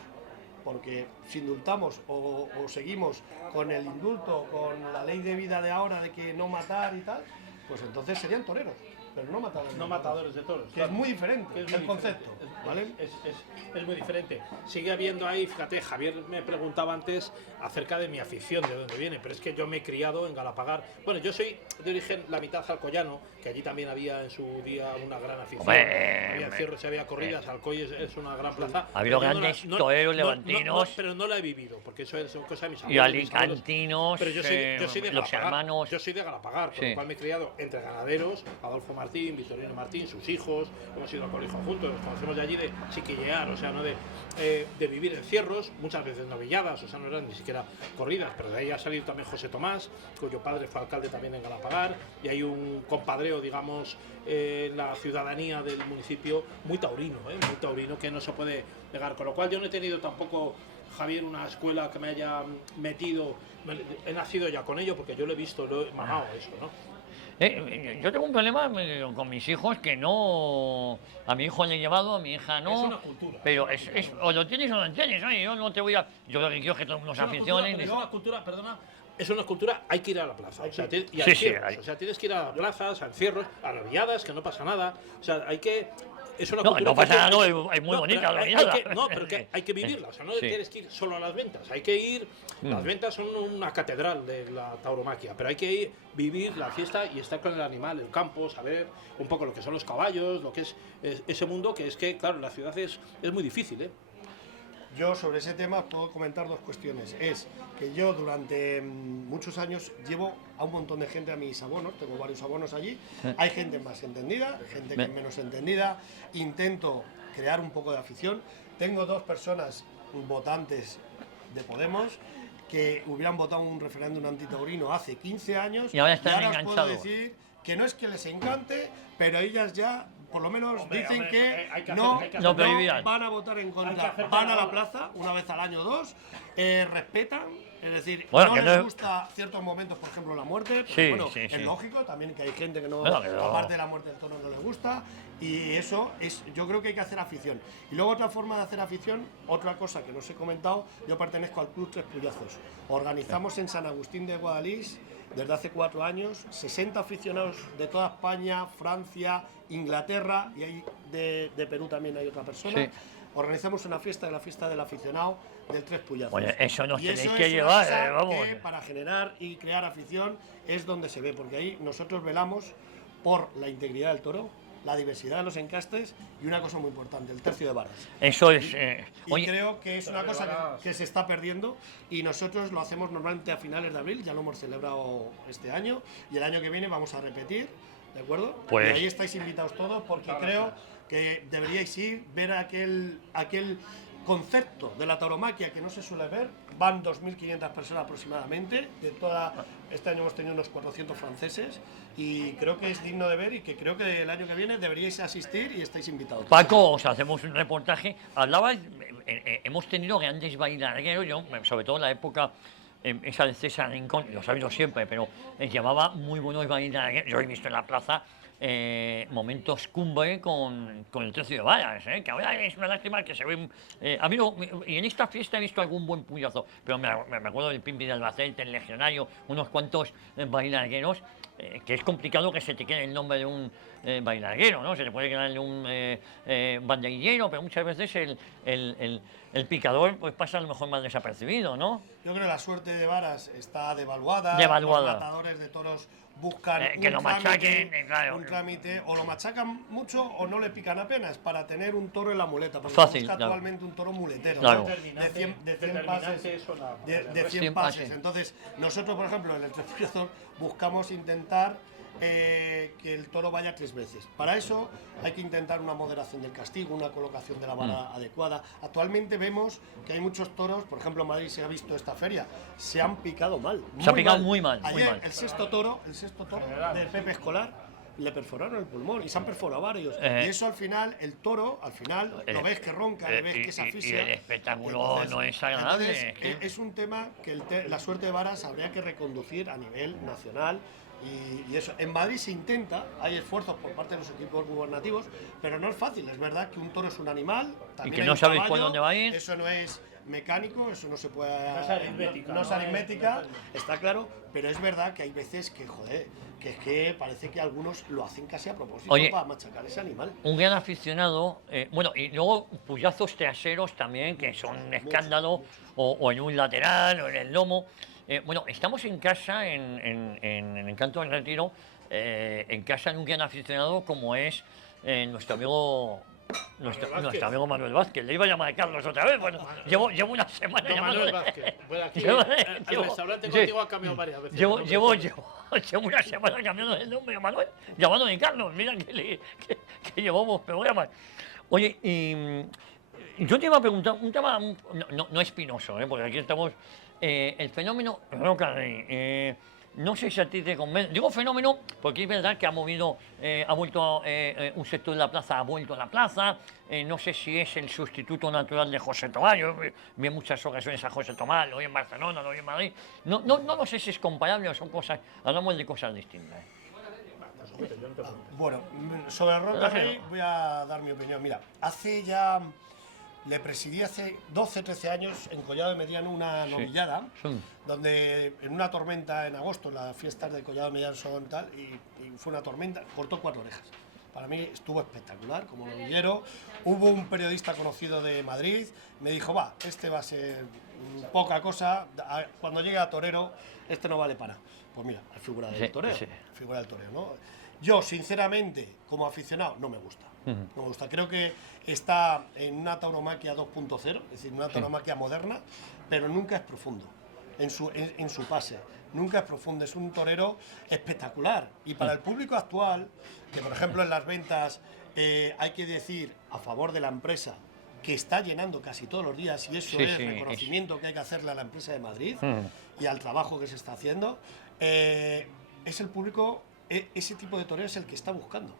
Porque si indultamos o seguimos con el indulto, con la ley de vida de ahora de que no matar y tal, pues entonces serían toreros, pero no matadores. No matadores de toros. Que claro. es muy diferente Que es el muy concepto, diferente. ¿vale? Es muy diferente. Sigue habiendo ahí, fíjate, Javier me preguntaba antes acerca de mi afición, de dónde viene, pero es que yo me he criado en Galapagar. Bueno, yo soy de origen la mitad alcoyano, que allí también había en su día una gran afición. Había cierres, había corridas, Alcoy es una gran plaza. Ha habido Pero yo grandes toreros levantinos. pero no la he vivido, porque eso es cosa de mis Y abuelos, mis abuelos. alicantinos, Pero yo soy de los Galapagar. hermanos. Yo soy de Galapagar, por Sí. lo cual me he criado entre ganaderos, Adolfo Martín, Victorino Martín, sus hijos, hemos ido al colegio juntos, nos conocemos de allí de chiquillear, o sea, no de vivir en cierros, muchas veces novilladas, o sea, no eran ni siquiera corridas, pero de ahí ha salido también José Tomás, cuyo padre fue alcalde también en Galapagar, y hay un compadreo, digamos, en la ciudadanía del municipio muy taurino, que no se puede negar, con lo cual yo no he tenido tampoco, Javier, una escuela que me haya metido, he nacido ya con ello, porque yo lo he visto, lo he mamado eso, ¿no? Yo tengo un problema con mis hijos que no. A mi hijo le he llevado, a mi hija no. Es una cultura. Pero o lo tienes o no lo tienes. Oye, yo no te voy a. Yo lo que quiero es que todos nos aficionen. Es una cultura, perdona, es una cultura, hay que ir a la plaza. O sea, y a Sí, encierros, sí, hay. o sea, tienes que ir a las plazas, a encierros, a novilladas, que no pasa nada. O sea, hay que. Es una No, cultura no pasa que nada, hay- no, es muy bonita pero la hay novillada. que- No, pero que hay que vivirla. O sea, no Sí. tienes que ir solo a las ventas. Hay que ir. Las ventas son una catedral de la tauromaquia, pero hay que ir, vivir la fiesta y estar con el animal, el campo, saber un poco lo que son los caballos, lo que es ese mundo que es que, claro, en la ciudad es muy difícil, ¿eh? Yo sobre ese tema puedo comentar dos cuestiones. Es que yo durante muchos años llevo a un montón de gente a mis abonos, tengo varios abonos allí. Hay gente más entendida, gente que es menos entendida. Intento crear un poco de afición. Tengo dos personas votantes de Podemos que hubieran votado un referéndum antitaurino hace 15 años Y ahora están os puedo enganchados. decir que no es que les encante, pero ellas ya por lo menos Hombre, dicen hombre, que hay que no, hacer- hay que No hacer- prohibían. van a votar en Hay que contra, hacer van a cada la hora. plaza una vez al año o dos, respetan, es decir, Bueno, no que les no- gusta ciertos momentos, por ejemplo la muerte, porque, Sí, bueno, sí, es sí. lógico también que hay gente que no, Bueno, pero- aparte de la muerte del toro, no les gusta, y eso es, yo creo que hay que hacer afición. Y luego otra forma de hacer afición, otra cosa que no os he comentado, yo pertenezco al Club Tres Puyazos. Organizamos en San Agustín de Guadalís desde hace 4 años 60 aficionados de toda España, Francia, Inglaterra y ahí de Perú también hay otra persona. Sí. Organizamos una fiesta de la fiesta del aficionado del Tres Puyazos. Oye, eso nos Y tenéis eso que es una llevar, cosa vamos. que para generar y crear afición es donde se ve, porque ahí nosotros velamos por la integridad del toro, la diversidad de los encastes y una cosa muy importante, el tercio de varas. Eso es. Y Oye, creo que es una cosa que se está perdiendo y nosotros lo hacemos normalmente a finales de abril, ya lo hemos celebrado este año y el año que viene vamos a repetir, ¿de acuerdo? Pues- Y ahí estáis invitados todos porque creo que deberíais ir, ver aquel concepto de la tauromaquia que no se suele ver. Van 2.500 personas aproximadamente, este año hemos tenido unos 400 franceses y creo que es digno de ver y que creo que el año que viene deberíais asistir y estáis invitados. Paco, os hacemos un reportaje. Hablabas, hemos tenido grandes bailarines, yo, sobre todo en la época esa de César Rincón, lo he sabido siempre, pero llevaba muy buenos bailarines. Yo he visto en la plaza momentos cumbre con el tercio de varas, que ahora es una lástima que se ven. A mí y en esta fiesta he visto algún buen puyazo, pero me acuerdo del Pimpi de Albacete, el Legionario, unos cuantos bailargueros, que es complicado que se te quede el nombre de un bailarguero, ¿no? Se le puede quedar un banderillero, pero muchas veces el picador pues pasa a lo mejor más desapercibido, ¿no? Yo creo que la suerte de varas está devaluada. Devaluada. Los matadores de toros buscan Que lo machaquen, trámite, claro. un trámite, o lo machacan mucho o no le pican apenas para tener un toro en la muleta. Porque Fácil, se busca claro. actualmente un toro muletero, Claro. ¿no? de 100 Determinante pases. eso, nada. De 100 100 pases. pases. Entonces, nosotros, por ejemplo, en el Tres Puyazos buscamos intentar que el toro vaya 3 veces. Para eso hay que intentar una moderación del castigo, una colocación de la vara adecuada. Actualmente vemos que hay muchos toros, por ejemplo en Madrid se ha visto esta feria, se han picado mal. Se ha picado muy mal, Ayer, muy mal. el sexto toro del Pepe Escolar, le perforaron el pulmón y se han perforado varios. Y eso al final, el toro, lo ves que ronca, le ves que se y asfixia. el espectáculo no es agradable. Entonces, es un tema que la suerte de varas habría que reconducir a nivel nacional. Y eso, en Madrid se intenta, hay esfuerzos por parte de los equipos gubernativos, pero no es fácil. Es verdad que un toro es un animal, también que hay no un sabéis por caballo, dónde va a ir. eso no es mecánico, eso no se puede. No es aritmética, no es ¿no? aritmética, está claro, pero es verdad que hay veces que, joder, que es que parece que algunos lo hacen casi a propósito Oye, para machacar ese animal. Un gran aficionado, bueno, y luego puyazos traseros también, que son un escándalo, o en un lateral, o en el lomo. Bueno, estamos en casa, en Encanto del Retiro, en casa de un gran aficionado como es nuestro amigo Manuel Vázquez. Le iba a llamar a Carlos otra vez, bueno, llevo una semana Don Manuel llamándole. Vázquez. Bueno, aquí Llevo- el llevo- restaurante lle- contigo ha cambiado varias veces. Llevo ¿no? una semana cambiando el nombre a Manuel, llamándole Carlos, mira que llevamos programas. Oye, yo te iba a preguntar un tema no espinoso, porque aquí estamos, el fenómeno Roca Rey. No sé si a ti te convence. Digo fenómeno porque es verdad que ha vuelto un sector de la plaza, ha vuelto a la plaza. No sé si es el sustituto natural de José Tomás. Yo vi en muchas ocasiones a José Tomás, lo vi en Barcelona, lo vi en Madrid. No lo sé si es comparable o son cosas, hablamos de cosas distintas. Bueno, sobre el Roca Rey voy a dar mi opinión. Mira, le presidí hace 12, 13 años en Collado de Mediano una novillada, donde en una tormenta en agosto, las fiestas de Collado de Mediano son tal, y fue una tormenta, cortó 4 orejas. Para mí estuvo espectacular como novillero. Hubo un periodista conocido de Madrid, me dijo, este va a ser poca cosa, cuando llegue a torero, este no vale para nada. Pues mira, es figura del torero, figura del torero, ¿no? Yo, sinceramente, como aficionado, no me gusta. No me gusta. Creo que está en una tauromaquia 2.0, es decir, una tauromaquia moderna, pero nunca es profundo en su pase. Nunca es profundo. Es un torero espectacular. Y para el público actual, que por ejemplo en las ventas hay que decir a favor de la empresa, que está llenando casi todos los días, y eso es reconocimiento que hay que hacerle a la empresa de Madrid y al trabajo que se está haciendo, es el público. Ese tipo de torero es el que está buscando.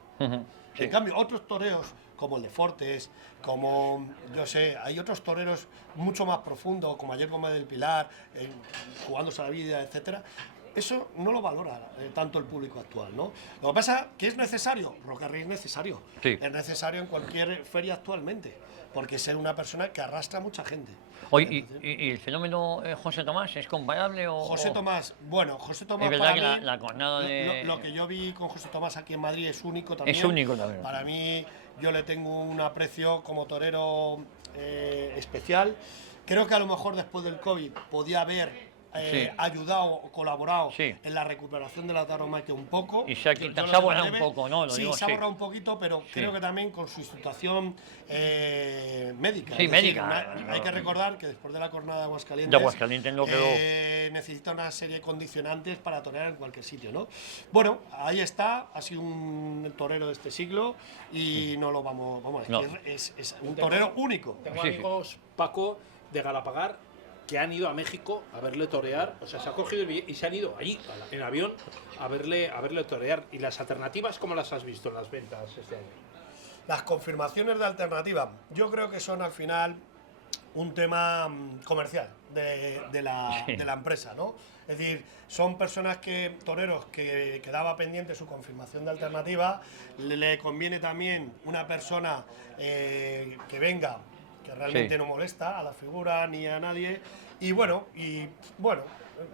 Sí. En cambio, otros toreros, como el de Fortes, como, yo sé, hay otros toreros mucho más profundos, como ayer Gómez del Pilar, jugándose a la vida, etcétera. Eso no lo valora tanto el público actual, ¿no? Lo que pasa que es necesario, Roca Rey es necesario, Sí. es necesario en cualquier feria actualmente, porque es una persona que arrastra a mucha gente. Oye, ¿y el fenómeno José Tomás es comparable o...? José Tomás, bueno, José Tomás Es verdad para que mí, la cornada de... lo que yo vi con José Tomás aquí en Madrid es único también. Es único también. Para mí, yo le tengo un aprecio como torero especial. Creo que a lo mejor después del COVID podía haber Sí. ayudado o colaborado Sí. en la recuperación de la tauromaquia un poco. Y se ha Yo quitado- lo se ha que borrado debe- un poco, ¿no? Lo Sí, digo, se ha sí. borrado un poquito, pero Sí. creo que también con su situación médica. Sí, Es decir, médica. hay que recordar que después de la jornada de Aguascalientes, De Aguascalientes no quedó... necesita una serie de condicionantes para torear en cualquier sitio, ¿no? Bueno, ahí está, ha sido un torero de este siglo y no lo vamos, No. es un torero único. Tengo Sí, sí. amigos, Paco, de Galapagar, que han ido a México a verle torear, o sea, se ha cogido el billete y se han ido allí, en avión, a verle torear. ¿Y las alternativas cómo las has visto en las ventas este año? Las confirmaciones de alternativa, yo creo que son al final un tema comercial de la empresa, ¿no? Es decir, son personas toreros que quedaba pendiente su confirmación de alternativa, le conviene también una persona que venga, que realmente Sí. no molesta a la figura ni a nadie, y bueno,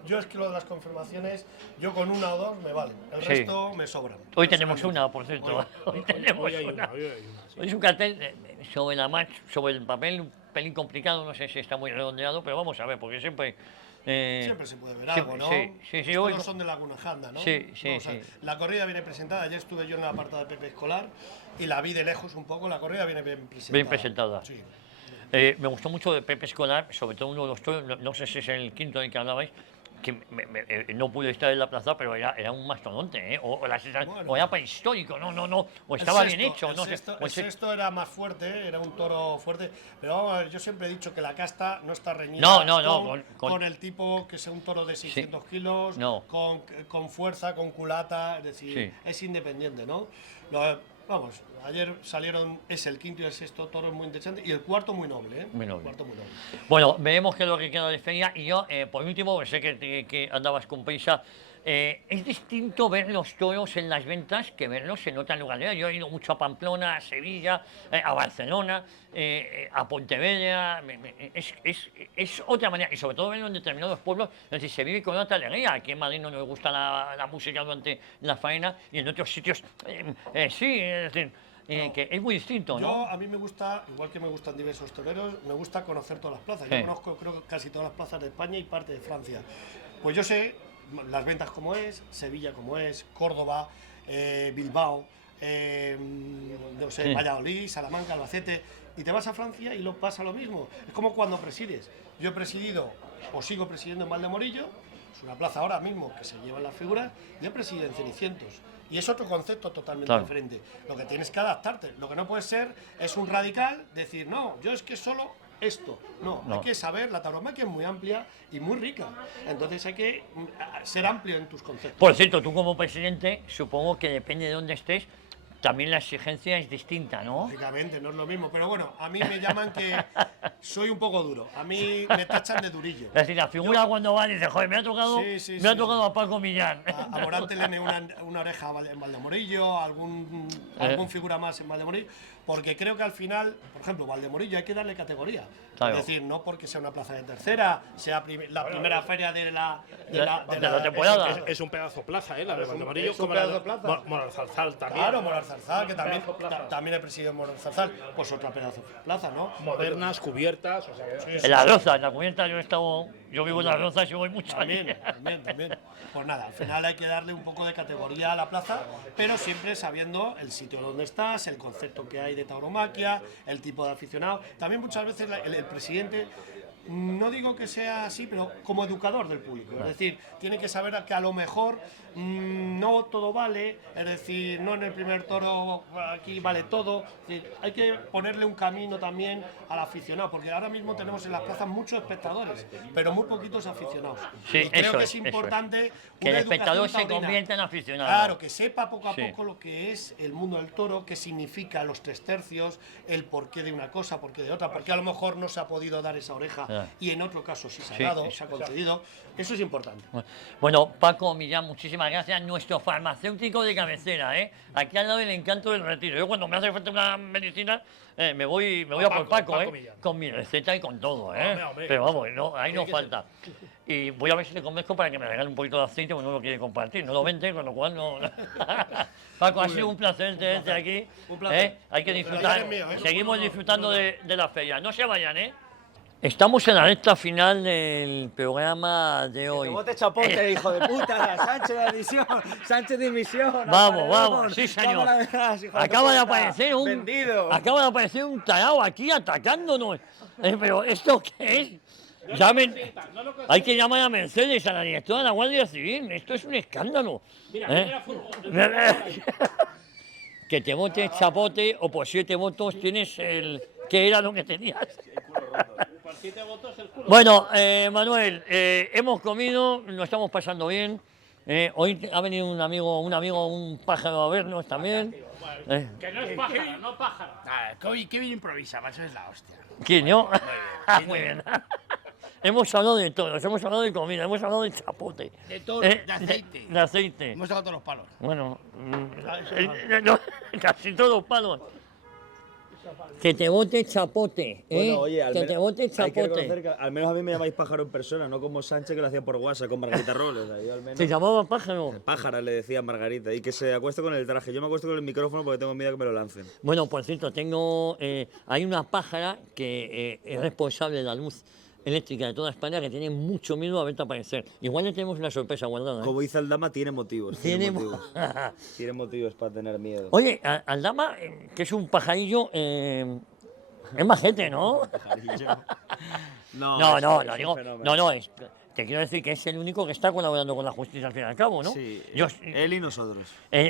yo es que lo de las confirmaciones, yo con una o dos me valen, el Sí. resto me sobran. Hoy tenemos una, por cierto. Hoy tenemos Hoy hay una. una, hoy hay una, sí. Hoy es un cartel sobre el papel un pelín complicado, no sé si está muy redondeado, pero vamos a ver, porque siempre... Siempre se puede ver siempre- algo, ¿no? sí, Los hoy- toros son de Laguna Janda, ¿no? Sí, sí, No, o sea, sí. La corrida viene presentada. Ayer estuve yo en el apartado de Pepe Escolar y la vi de lejos un poco. La corrida viene bien presentada. Bien presentada. Sí. Me gustó mucho de Pepe Escolar, sobre todo uno de los toros, no sé si es el quinto del que hablabais, que no pude estar en la plaza, pero era un mastodonte, ¿eh? O era prehistórico, no, o estaba bien hecho, no sé. El sexto era más fuerte, era un toro fuerte. Pero vamos a ver, yo siempre he dicho que la casta no está reñida No, con el tipo que sea un toro de 600 kilos, No. con fuerza, con culata, es decir, Sí. es independiente, ¿no? Vamos, ayer salieron, es el quinto y el sexto toro muy interesante y el cuarto muy noble, ¿eh? Muy noble. El cuarto muy noble. Bueno, veremos qué es lo que queda de feria. Y yo, por último, sé que andabas con prisa. Es distinto ver los toros en las ventas que verlos en otras localidades. Yo he ido mucho a Pamplona, a Sevilla, a Barcelona, a Pontevedra. Es otra manera. Y sobre todo verlo en determinados pueblos donde se vive con otra alegría. Aquí en Madrid no nos gusta la música durante la faena y en otros sitios sí. Es decir, que es muy distinto, ¿no? A mí me gusta, igual que me gustan diversos toreros, me gusta conocer todas las plazas. Sí. Yo conozco, creo que casi todas las plazas de España y parte de Francia. Pues yo sé las ventas como es, Sevilla como es, Córdoba, Bilbao, no sé, Sí. Valladolid, Salamanca, Albacete, y te vas a Francia y pasa lo mismo. Es como cuando presides. Yo he presidido o sigo presidiendo en Valdemorillo, es una plaza ahora mismo que se llevan las figuras, y he presidido en Cenicientos. Y es otro concepto totalmente Claro. diferente. Lo que tienes que adaptarte. Lo que no puedes ser es un radical, decir, no, yo es que solo esto. No, No. hay que saber, la tauromaquia es muy amplia y muy rica. Entonces hay que ser amplio en tus conceptos. Por cierto, tú como presidente, supongo que depende de dónde estés, también la exigencia es distinta, ¿no? Lógicamente, no es lo mismo. Pero bueno, a mí me llaman que soy un poco duro. A mí me tachan de durillo. Es decir, la figura cuando va dice, joder, me ha tocado, Sí, me ha sí, tocado a Paco Millán. A Morante le ne una oreja en Valdemorillo, algún figura más en Valdemorillo, porque creo que al final, por ejemplo, Valdemorillo hay que darle categoría. Claro. Es decir, no porque sea una plaza de tercera, sea la primera feria de la temporada. Es un pedazo plaza, la de Valdemorillo, es un como la pedazo de de plaza. Moralzarzal también. Claro, Morar Zarzal, que también, Pedazo plaza. también he presidido Morar Zarzal, pues otra pedazo de plaza, ¿no? Modernas, cubiertas, o sea, que- En la Roza, en la cubierta yo vivo en la Roza y voy mucho allí. También. Pues nada, al final hay que darle un poco de categoría a la plaza, pero siempre sabiendo el sitio donde estás, el concepto que hay de tauromaquia, el tipo de aficionado. También muchas veces el presidente no digo que sea así, pero como educador del público. Es decir, tiene que saber que a lo mejor no todo vale, es decir, no en el primer toro aquí vale todo. Es decir, hay que ponerle un camino también al aficionado, porque ahora mismo tenemos en las plazas muchos espectadores, pero muy poquitos aficionados. Sí, y creo eso que es, es importante que el una espectador educación se taurina. convierta en aficionado. Claro, que sepa poco a Sí. poco lo que es el mundo del toro, qué significa los 3 tercios, el porqué de una cosa, porqué de otra, porque a lo mejor no se ha podido dar esa oreja Ah. y en otro caso sí se ha Sí, dado, eso. se ha concedido. Eso es importante. Bueno, Paco Millán, muchísimas gracias. Nuestro farmacéutico de cabecera, ¿eh? Aquí al lado del Encanto del Retiro. Yo cuando me hace falta una medicina, me voy a por Paco, Paco Millán. con mi receta y con todo, ¿eh? Hombre, hombre. Pero vamos, no, ahí no que falta. Y voy a ver si le convenzco para que me regale un poquito de aceite, porque no lo quiere compartir, no lo vende, con lo cual no... Paco, ha sido un placer tenerte aquí. Un placer. Hay que El disfrutar, placer es mío, ¿eh? seguimos disfrutando de la feria. No se vayan, ¿eh? Estamos en la recta final del programa de hoy. Bote chapote, hijo de puta, Sánchez de admisión, Sánchez de dimisión. Vamos, sí señor. Acaba de aparecer un Vendido. Acaba de aparecer un tarao aquí atacándonos. Pero ¿esto qué es? Llamen, hay que llamar a Mercedes, a la directora de la Guardia Civil. Esto es un escándalo. ¿Eh? Que te vote chapote o por 7 votos tienes el que era lo que tenías. Por 7 votos el culo. Bueno, Manuel, hemos comido, lo estamos pasando bien. Hoy ha venido un amigo, un pájaro a vernos también. Que no es pájaro, no pájaro. Qué bien improvisa, macho, es la hostia. ¿Quién, yo? Muy bien. Hemos hablado de todos, hemos hablado de comida, hemos hablado de chapote. De todo, Eh, de aceite. De aceite. Hemos dado todos los palos. Bueno, no, casi todos palos. Que te bote chapote, ¿eh? Bueno, oye, que te bote hay que reconocer chapote. que al menos a mí me llamáis pájaro en persona, no como Sánchez que lo hacía por WhatsApp con Margarita Robles. Yo al menos... ¿Te llamaba pájaro? Pájara le decía a Margarita y que se acueste con el traje. Yo me acuesto con el micrófono porque tengo miedo que me lo lancen. Bueno, por cierto, hay una pájara que es responsable de la luz eléctrica de toda España que tiene mucho miedo a verte aparecer. Igual le tenemos una sorpresa guardada. ¿eh? Como dice Aldama, tiene motivos. Tiene motivos. Tiene motivos para tener miedo. Oye, Aldama, que es un pajarillo, es majete, ¿no? No, No, es- no, es lo un digo. fenómeno. No, te quiero decir que es el único que está colaborando con la justicia al fin y al cabo, ¿no? Sí, Yo, él y nosotros.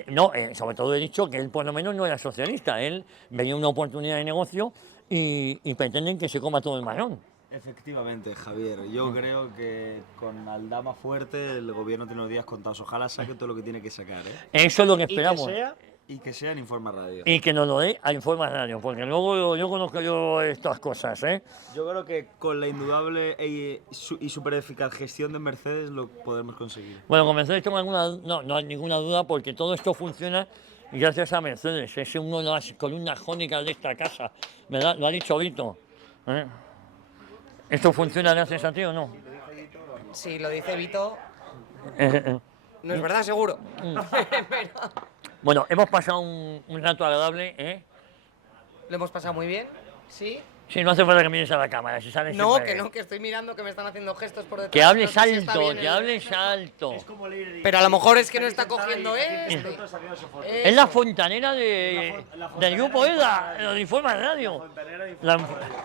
no, sobre todo he dicho que él por lo menos no era socialista. Él veía una oportunidad de negocio y pretenden que se coma todo el marrón. Efectivamente, Javier. Yo creo que con Aldama fuerte el gobierno tiene los días contados. Ojalá saque todo lo que tiene que sacar, ¿eh? Eso es lo que esperamos. Y que sea en Informa Radio. Y que nos lo dé a Informa Radio, porque luego yo conozco estas cosas, ¿eh? Yo creo que con la indudable y súper eficaz gestión de Mercedes lo podremos conseguir. Bueno, con Mercedes no hay ninguna duda, porque todo esto funciona gracias a Mercedes. Es una de las columnas jónicas de esta casa, ¿verdad? Lo ha dicho Vito. ¿eh? ¿Esto funciona gracias a ti o no? Si lo dice Vito, Eh, no es verdad, seguro. Pero Bueno, hemos pasado un rato agradable, ¿eh? lo hemos pasado muy bien, ¿sí? Sí, no hace falta que mires a la cámara, si sales No, siempre que bien. no, que estoy mirando que me están haciendo gestos por detrás. Que hables no sé si está alto, bien que el- hables alto. Pero a lo mejor es que no está cogiendo esto. Es la fontanera del grupo EDA, lo informa radio.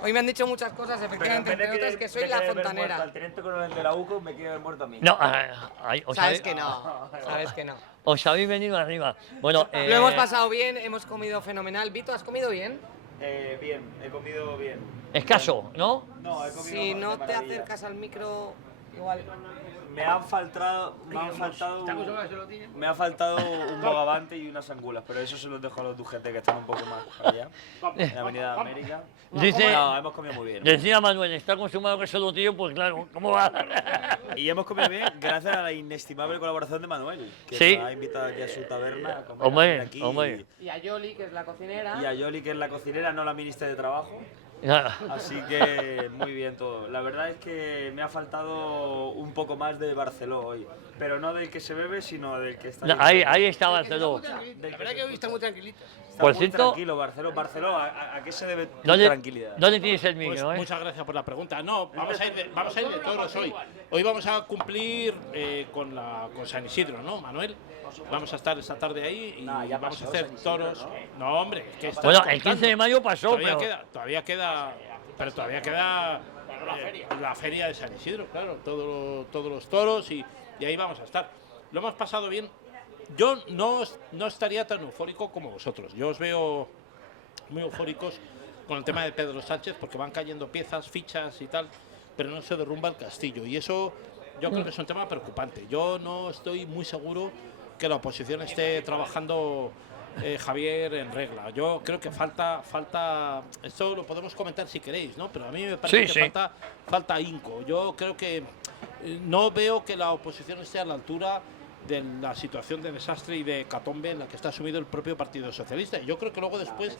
Hoy me han dicho muchas cosas, efectivamente, entre otras que soy la fontanera. Al teniente coronel de la UCO me quiere ver muerto a mí. No, Sabes que no, sabes que no. os habéis venido arriba. Bueno, Lo hemos pasado bien, hemos comido fenomenal. Vito, ¿has comido bien? Bien, he comido bien. escaso, ¿no? No, he comido Si de no te maravilla. acercas al micro, igual. Me ha faltado un bogavante y unas angulas, pero eso se los dejo a los gente que están un poco más allá. En la Avenida América. Dice, No, hemos comido muy bien. decía Manuel, está acostumbrado a que solo tío, pues claro, ¿cómo va? Y hemos comido bien gracias a la inestimable colaboración de Manuel, que Sí. nos ha invitado aquí a su taberna a comer Hombre, aquí. hombre. Y a Yoli, que es la cocinera. Y a Yoli, que es la cocinera, no la ministra de Trabajo. Ya. Así que muy bien todo. La verdad es que me ha faltado un poco más de Barceló hoy. Pero no del que se bebe, sino del que está No, ahí está Barceló. La verdad que hoy está muy tranquilito. Está Por muy cierto- tranquilo, Barceló. Barceló, ¿a qué se debe tu ¿Dónde, tranquilidad? ¿Dónde tienes el Pues micro, muchas gracias por la pregunta. No, vamos a ir de toros hoy. Hoy vamos a cumplir con San Isidro, ¿no, Manuel? Vamos a estar esta tarde ahí y No, ya vamos a pasó hacer San Isidro, toros. ¿no? No, hombre, es que estás Bueno, el contando. 15 de mayo pasó, Todavía pero... queda, todavía queda la feria de San Isidro, claro, todos los toros y ahí vamos a estar. Lo hemos pasado bien. Yo no estaría tan eufórico como vosotros. Yo os veo muy eufóricos con el tema de Pedro Sánchez porque van cayendo piezas, fichas y tal, pero no se derrumba el castillo y eso yo creo que es un tema preocupante. Yo no estoy muy seguro que la oposición esté trabajando, Javier, en regla. Yo creo que falta, esto lo podemos comentar si queréis, ¿no? Pero a mí me parece que falta ahínco. Yo creo que no veo que la oposición esté a la altura de la situación de desastre y de hecatombe en la que está sumido el propio Partido Socialista. Y yo creo que luego después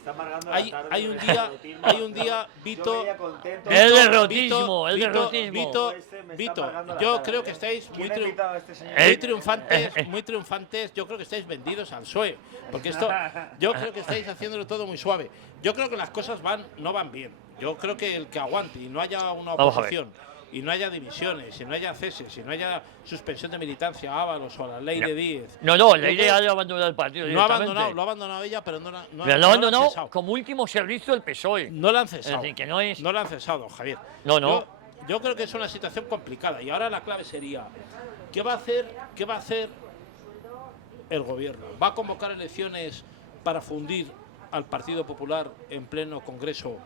hay un día, Vito, el derrotismo, Vito, yo creo que estáis muy triunfantes, yo creo que estáis vendidos al PSOE, porque esto, yo creo que estáis haciéndolo todo muy suave. Yo creo que las cosas no van bien. Yo creo que el que aguante y no haya una oposición, y no haya dimisiones, y no haya ceses, y no haya suspensión de militancia a Ábalos o a la ley de Díez. No, la idea de abandonar el partido. Lo ha abandonado ella, pero no la ha abandonado como último servicio del PSOE. No la han cesado. Es decir, que no la han cesado, Javier. Yo creo que es una situación complicada y ahora la clave sería ¿qué va a hacer el gobierno? ¿Va a convocar elecciones para fundir al Partido Popular en pleno Congreso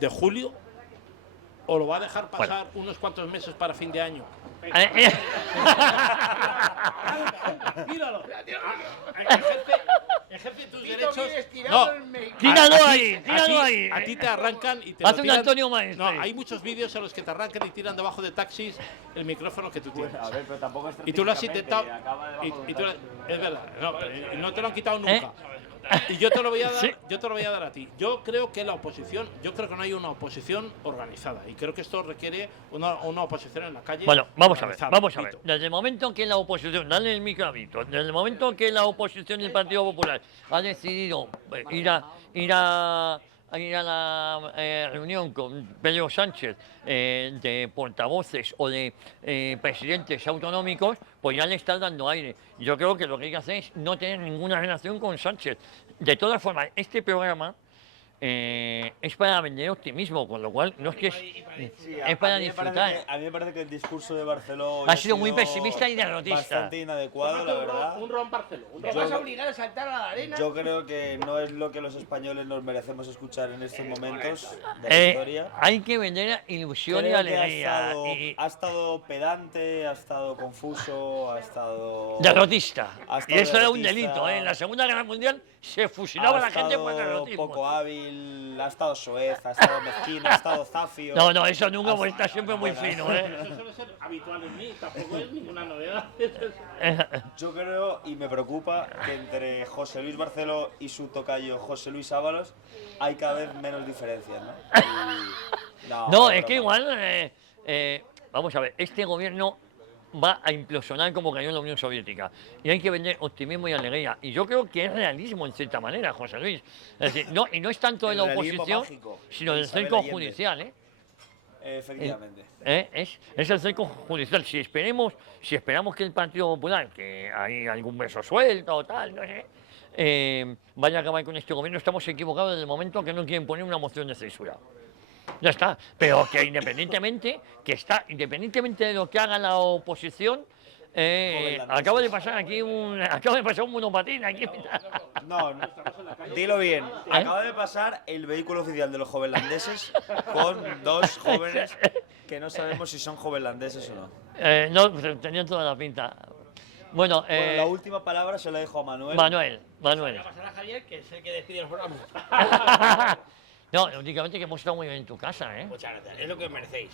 de julio? ¿O lo va a dejar pasar unos cuantos meses para fin de año? Míralo. Ejerce tus derechos. No, tíralo ahí. A ti te arrancan y te hace un Antonio Maestro. No, hay muchos vídeos en los que te arrancan y tiran debajo de taxis el micrófono que tú tienes. A ver, pero tampoco es y tú lo has intentado. Es verdad, no te lo han quitado nunca. Y yo te lo voy a dar a ti. Yo creo que no hay una oposición organizada y creo que esto requiere una oposición en la calle. Bueno, vamos a ver. Desde el momento que la oposición, dale el micro a Vito, desde el momento que la oposición del Partido Popular ha decidido ir a la reunión con Pedro Sánchez de portavoces o de presidentes autonómicos, pues ya le están dando aire. Yo creo que lo que hay que hacer es no tener ninguna relación con Sánchez. De todas formas, este programa es para vender optimismo, con lo cual no es que es para disfrutar. A mí me parece que el discurso de Barceló ha sido muy pesimista y derrotista. Bastante inadecuado, la verdad. Un ron Barceló. Te vas a obligar a saltar a la arena. Yo creo que no es lo que los españoles nos merecemos escuchar en estos momentos de la historia. Hay que vender ilusión y alegría. Ha estado pedante, ha estado confuso, ha estado derrotista. Y eso era un delito. En la Segunda Guerra Mundial se fusilaba a la gente por derrotismo. Poco hábil, ha estado soez, ha estado mezquino, ha estado zafio. No, eso nunca, porque está siempre muy fino. Eso suele ser habitual en mí, tampoco es ninguna novedad. Yo creo, y me preocupa, que entre José Luis Barceló y su tocayo José Luis Ábalos hay cada vez menos diferencias, ¿no? No, es que igual, vamos a ver, este gobierno va a implosionar como cayó en la Unión Soviética. Y hay que vender optimismo y alegría. Y yo creo que es realismo en cierta manera, José Luis. Es decir, no, y no es tanto de la oposición, mágico, sino del cerco judicial, Efectivamente. Es el cerco judicial. Si esperamos que el Partido Popular, que hay algún beso suelto o tal, no sé, vaya a acabar con este gobierno, estamos equivocados desde el momento que no quieren poner una moción de censura. Ya está, pero que independientemente de lo que haga la oposición, acaba de pasar un monopatín aquí. No, dilo bien. Acaba de pasar el vehículo oficial de los jovenlandeses con dos jóvenes que no sabemos si son jovenlandeses o no. No, tenían toda la pinta. Bueno, la última palabra se la dejo a Manuel. Manuel. Va a pasar a Javier, que es el que decide el programa. No, únicamente que hemos estado muy bien en tu casa, ¿eh? Muchas gracias, es lo que merecéis.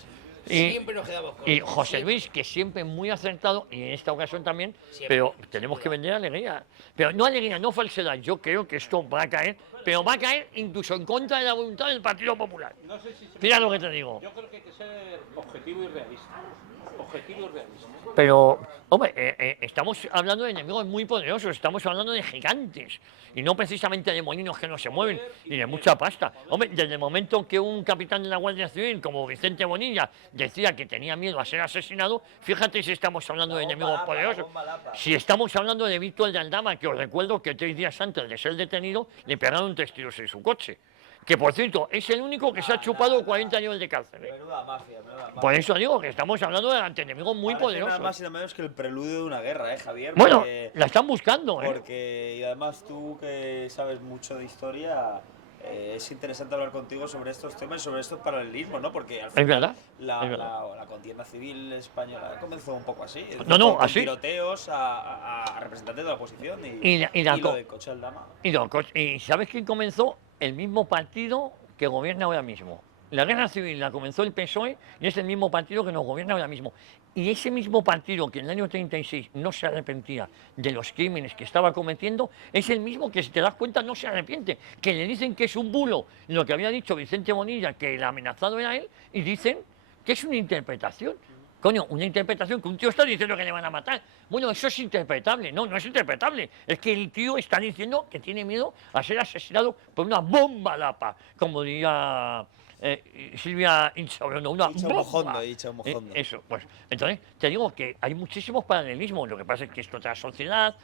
Y, siempre nos quedamos con y José Luis, que siempre muy acertado, y en esta ocasión también, pero tenemos que vender alegría. Pero no alegría, no falsedad. Yo creo que esto va a caer, pero va a caer incluso en contra de la voluntad del Partido Popular. No sé si mira lo que te digo. Yo creo que hay que ser objetivo y realista. Objetivo y realista. Pero, hombre, estamos hablando de enemigos muy poderosos, estamos hablando de gigantes, y no precisamente de molinos que no se mueven, ni de mucha pasta. Hombre, desde el momento que un capitán de la Guardia Civil, como Vicente Bonilla, decía que tenía miedo a ser asesinado, fíjate si estamos hablando de enemigos poderosos. Si estamos hablando de Víctor de Aldama, que os recuerdo que 3 días antes de ser detenido, le pegaron 3 tiros en su coche. que por cierto es el único que se ha chupado 40 años de cárcel. Menuda mafia, menuda mafia. Por eso digo que estamos hablando de ante enemigos muy Parece poderosos. Nada más y nada menos que el preludio de una guerra, Javier. Bueno, Porque, la están buscando, y además tú que sabes mucho de historia, es interesante hablar contigo sobre estos temas y sobre estos paralelismos, ¿no? Porque al final Es verdad. la contienda civil española comenzó un poco así. No, con así. tiroteos a representantes de la oposición Y lo de Coche Aldama. Y ¿sabes quién comenzó? El mismo partido que gobierna ahora mismo. La guerra civil la comenzó el PSOE y es el mismo partido que nos gobierna ahora mismo. Y ese mismo partido que en el año 36 no se arrepentía de los crímenes que estaba cometiendo, es el mismo que, si te das cuenta, no se arrepiente. Que le dicen que es un bulo lo que había dicho Vicente Bonilla, que el amenazado era él, y dicen que es una interpretación. Coño, una interpretación que un tío está diciendo que le van a matar. Bueno, eso es interpretable. No, no es interpretable. Es que el tío está diciendo que tiene miedo a ser asesinado por una bomba lapa, como diría Silvia Inchaurrondo, una bomba. Eso, pues. Entonces, te digo que hay muchísimos paralelismos. Lo que pasa es que es otra sociedad,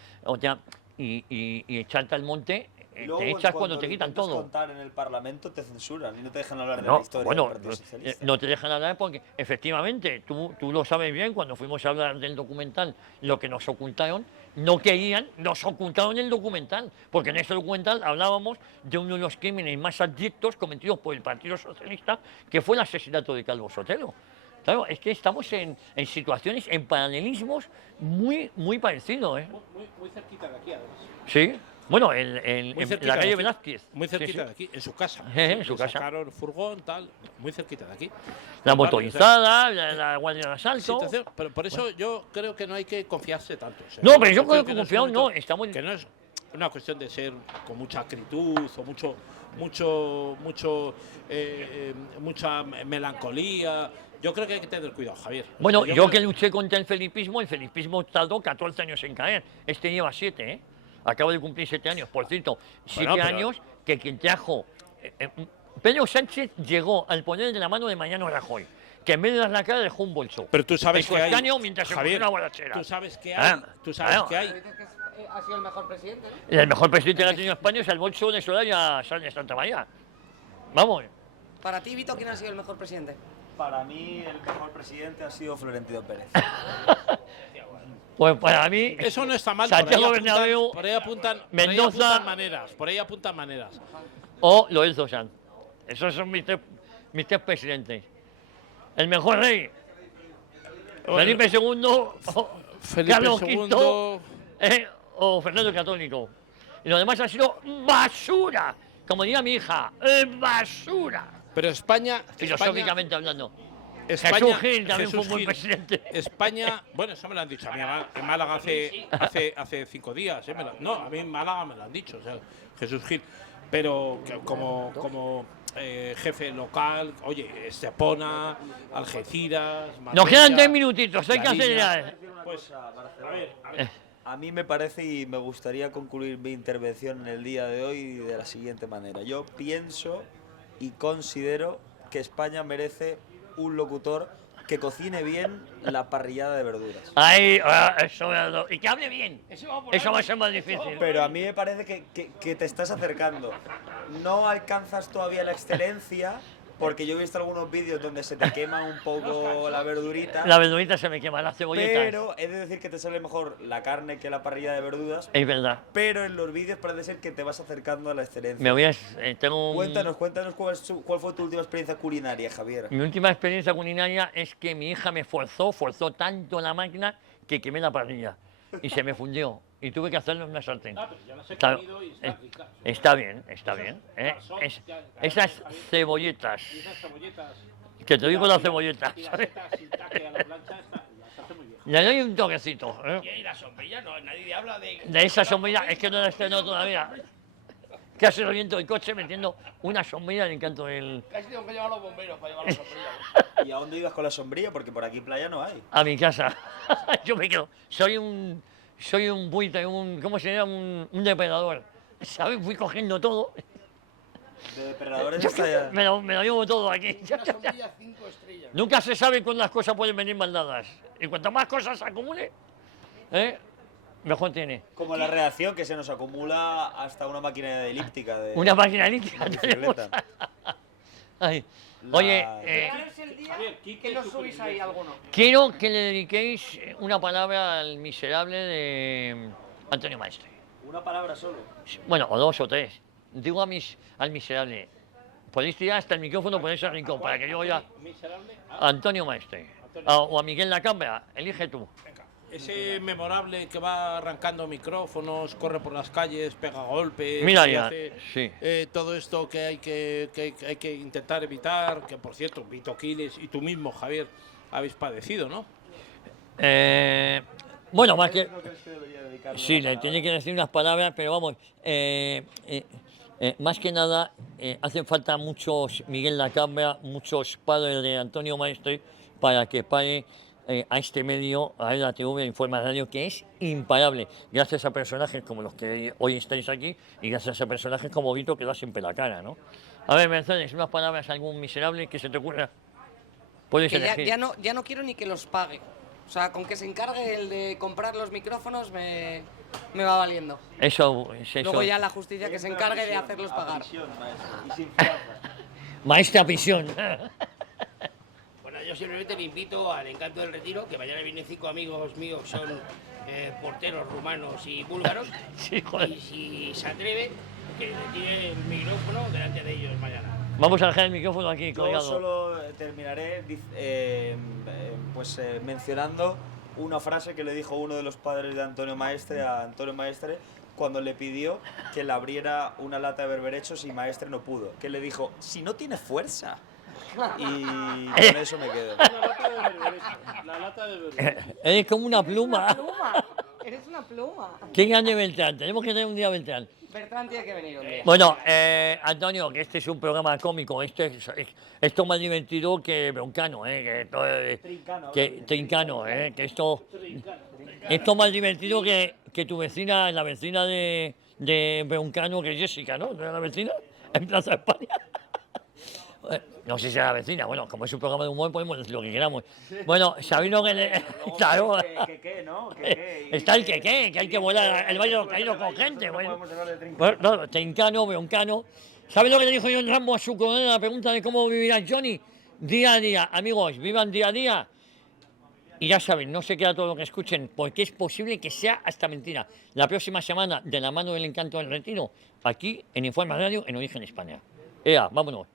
y echarte al monte. Te echas cuando te quitan todo. Contar en el Parlamento te censuran y no te dejan hablar de No, la historia bueno, del Partido Socialista. no te dejan hablar porque, efectivamente, tú lo sabes bien, cuando fuimos a hablar del documental, lo que nos ocultaron, no querían, nos ocultaron el documental, porque en ese documental hablábamos de uno de los crímenes más abyectos cometidos por el Partido Socialista, que fue el asesinato de Calvo Sotelo. Claro, es que estamos en situaciones, en paralelismos muy parecidos, ¿eh? Muy cerquita de aquí, además. Sí. Bueno, en la calle Velázquez. Muy cerquita de aquí, en su casa. En su casa. Sacaron furgón, tal, muy cerquita de aquí. La motorizada, la guardia de asalto. Pero por eso yo creo que no hay que confiarse tanto. O sea, no, pero yo creo que confiado no, estamos... Que no es una cuestión de ser con mucha acritud o mucha melancolía. Yo creo que hay que tener cuidado, Javier. Bueno, yo que luché contra el felipismo tardó 14 años en caer. Este lleva 7, ¿eh? Acabo de cumplir 7 años, por cierto. 7 años que quien trajo... Pedro Sánchez llegó al poder de la mano de Mariano Rajoy, que en vez de dar la cara dejó un bolso. Pero tú sabes que hay... mientras Javier, se una guarachera. Tú sabes que hay... que hay... Ha sido el mejor presidente. El mejor presidente que ha tenido España es el bolso de Soraya Sáenz de Santa María. Vamos. Para ti, Vito, ¿quién ha sido el mejor presidente? Para mí, el mejor presidente ha sido Florentino Pérez. Pues para mí... Eso no está mal. Santiago Bernabéu, Mendoza... Por ahí apuntan maneras. O Lorenzo Sanz. Esos son mis tres presidentes. El mejor rey, Felipe II, Carlos V o Fernando el Católico. Y lo demás ha sido basura. Como diría mi hija, basura. Pero España... Filosóficamente hablando. España, Jesús Gil también fue un buen presidente. España, bueno, eso me lo han dicho a mí en Málaga hace 5 días. No, a mí en Málaga me lo han dicho, o sea, Jesús Gil. Pero como jefe local, oye, Estepona, Algeciras... Nos quedan 3 minutitos, hay que acelerar. Pues, a ver. A mí me parece y me gustaría concluir mi intervención en el día de hoy de la siguiente manera. Yo pienso y considero que España merece un locutor que cocine bien la parrillada de verduras. Ay, eso, y que hable bien. Eso va a ser más difícil. Pero a mí me parece que te estás acercando. No alcanzas todavía la excelencia, porque yo he visto algunos vídeos donde se te quema un poco la verdurita. La verdurita se me quema, las cebolletas. Pero he de decir que te sale mejor la carne que la parrilla de verduras. Es verdad. Pero en los vídeos parece ser que te vas acercando a la excelencia. Me voy a... tengo un... Cuéntanos cuál fue tu última experiencia culinaria, Javier. Mi última experiencia culinaria es que mi hija me forzó tanto la máquina que quemé la parrilla. Y se me fundió. Y tuve que hacerlo en una sartén. Pero ya las he comido y está rica. Está bien. Esas cebolletas. Que te digo las cebolletas. Le doy un toquecito. Y la sombrilla, no, nadie habla de... De esa sombrilla, es que no la estrenó todavía. Casi reviento el coche metiendo una sombrilla en el canto del... Casi tengo que llevar a los bomberos para llevar la sombrilla. ¿Y a dónde ibas con la sombrilla? Porque por aquí playa no hay. A mi casa. Yo me quedo. Soy un buitre, ¿cómo se llama? Un depredador. ¿Sabes? Fui cogiendo todo. De depredadores me lo llevo todo aquí. Una sombrilla 5 estrellas. Nunca se sabe cuándo las cosas pueden venir mal dadas. Y cuanto más cosas se acumule, mejor tiene. Como la reacción que se nos acumula hasta una máquina elíptica. Una máquina elíptica de tenemos. bicicleta. Ay. La- Oye, Es el día que nos subís ahí alguno. quiero que le dediquéis una palabra al miserable de Antonio Maestre. Una palabra solo. Bueno, o dos o tres. Digo al miserable. Podéis tirar hasta el micrófono por ese rincón para que yo ya. Miserable. Antonio Maestre. O a Miguel Lacambra, elige tú. Ese memorable que va arrancando micrófonos, corre por las calles, pega golpes. Mira y ya, hace, sí. todo esto que hay que intentar evitar, que por cierto, Vito Quiles y tú mismo, Javier, habéis padecido, ¿no? Bueno, más que. Sí, le tiene que decir unas palabras, pero vamos. Más que nada, hacen falta muchos Miguel Lacambra, muchos padres de Antonio Maestre para que pare a este medio, a la TV, a Informa Radio, que es imparable. Gracias a personajes como los que hoy estáis aquí y gracias a personajes como Vito, que da siempre la cara, ¿no? A ver, Mercedes, unas palabras, algún miserable que se te ocurra. Puedes Que elegir. ya no quiero ni que los pague. O sea, con que se encargue el de comprar los micrófonos me va valiendo. Eso es eso. Luego ya la justicia que se encargue de hacerlos pagar. Maestra prisión. Bueno, yo simplemente le invito al Encanto del Retiro, que mañana vienen 5 amigos míos, son porteros rumanos y búlgaros. Sí, joder. Y si se atreve, que le tire el micrófono delante de ellos mañana. Vamos a dejar el micrófono aquí Yo colgado. solo terminaré mencionando una frase que le dijo uno de los padres de Antonio Maestre a Antonio Maestre cuando le pidió que le abriera una lata de berberechos y Maestre no pudo. Que le dijo, si no tiene fuerza. Y con eso me quedo. La lata de bebé. Eres como una pluma. Eres una pluma. Qué grande Beltrán. Tenemos que tener un día Beltrán. Bertrán tiene que venir un día. Bueno, Antonio, que este es un programa cómico. Esto es más divertido que Broncano, que esto es- Trincano, que esto es más divertido que tu vecina, la vecina de Broncano, que es Jessica, ¿no? ¿No es la vecina? En Plaza España. No sé si es la vecina, bueno, como es un programa de humor podemos decir lo que queramos. Bueno, Sabino que le... Claro. ¿no? Está el que hay que volar el baile de los caídos con gente. Bueno, no, Trincano, Broncano. ¿Sabes lo que le dijo John Rambo a su coronel? La pregunta de cómo vivirá Johnny día a día. Amigos, vivan día a día. Y ya saben, no se queda todo lo que escuchen, porque es posible que sea hasta mentira. La próxima semana, de la mano del Encanto del Retiro, aquí en Informa Radio, en Origen España. Ea, vámonos.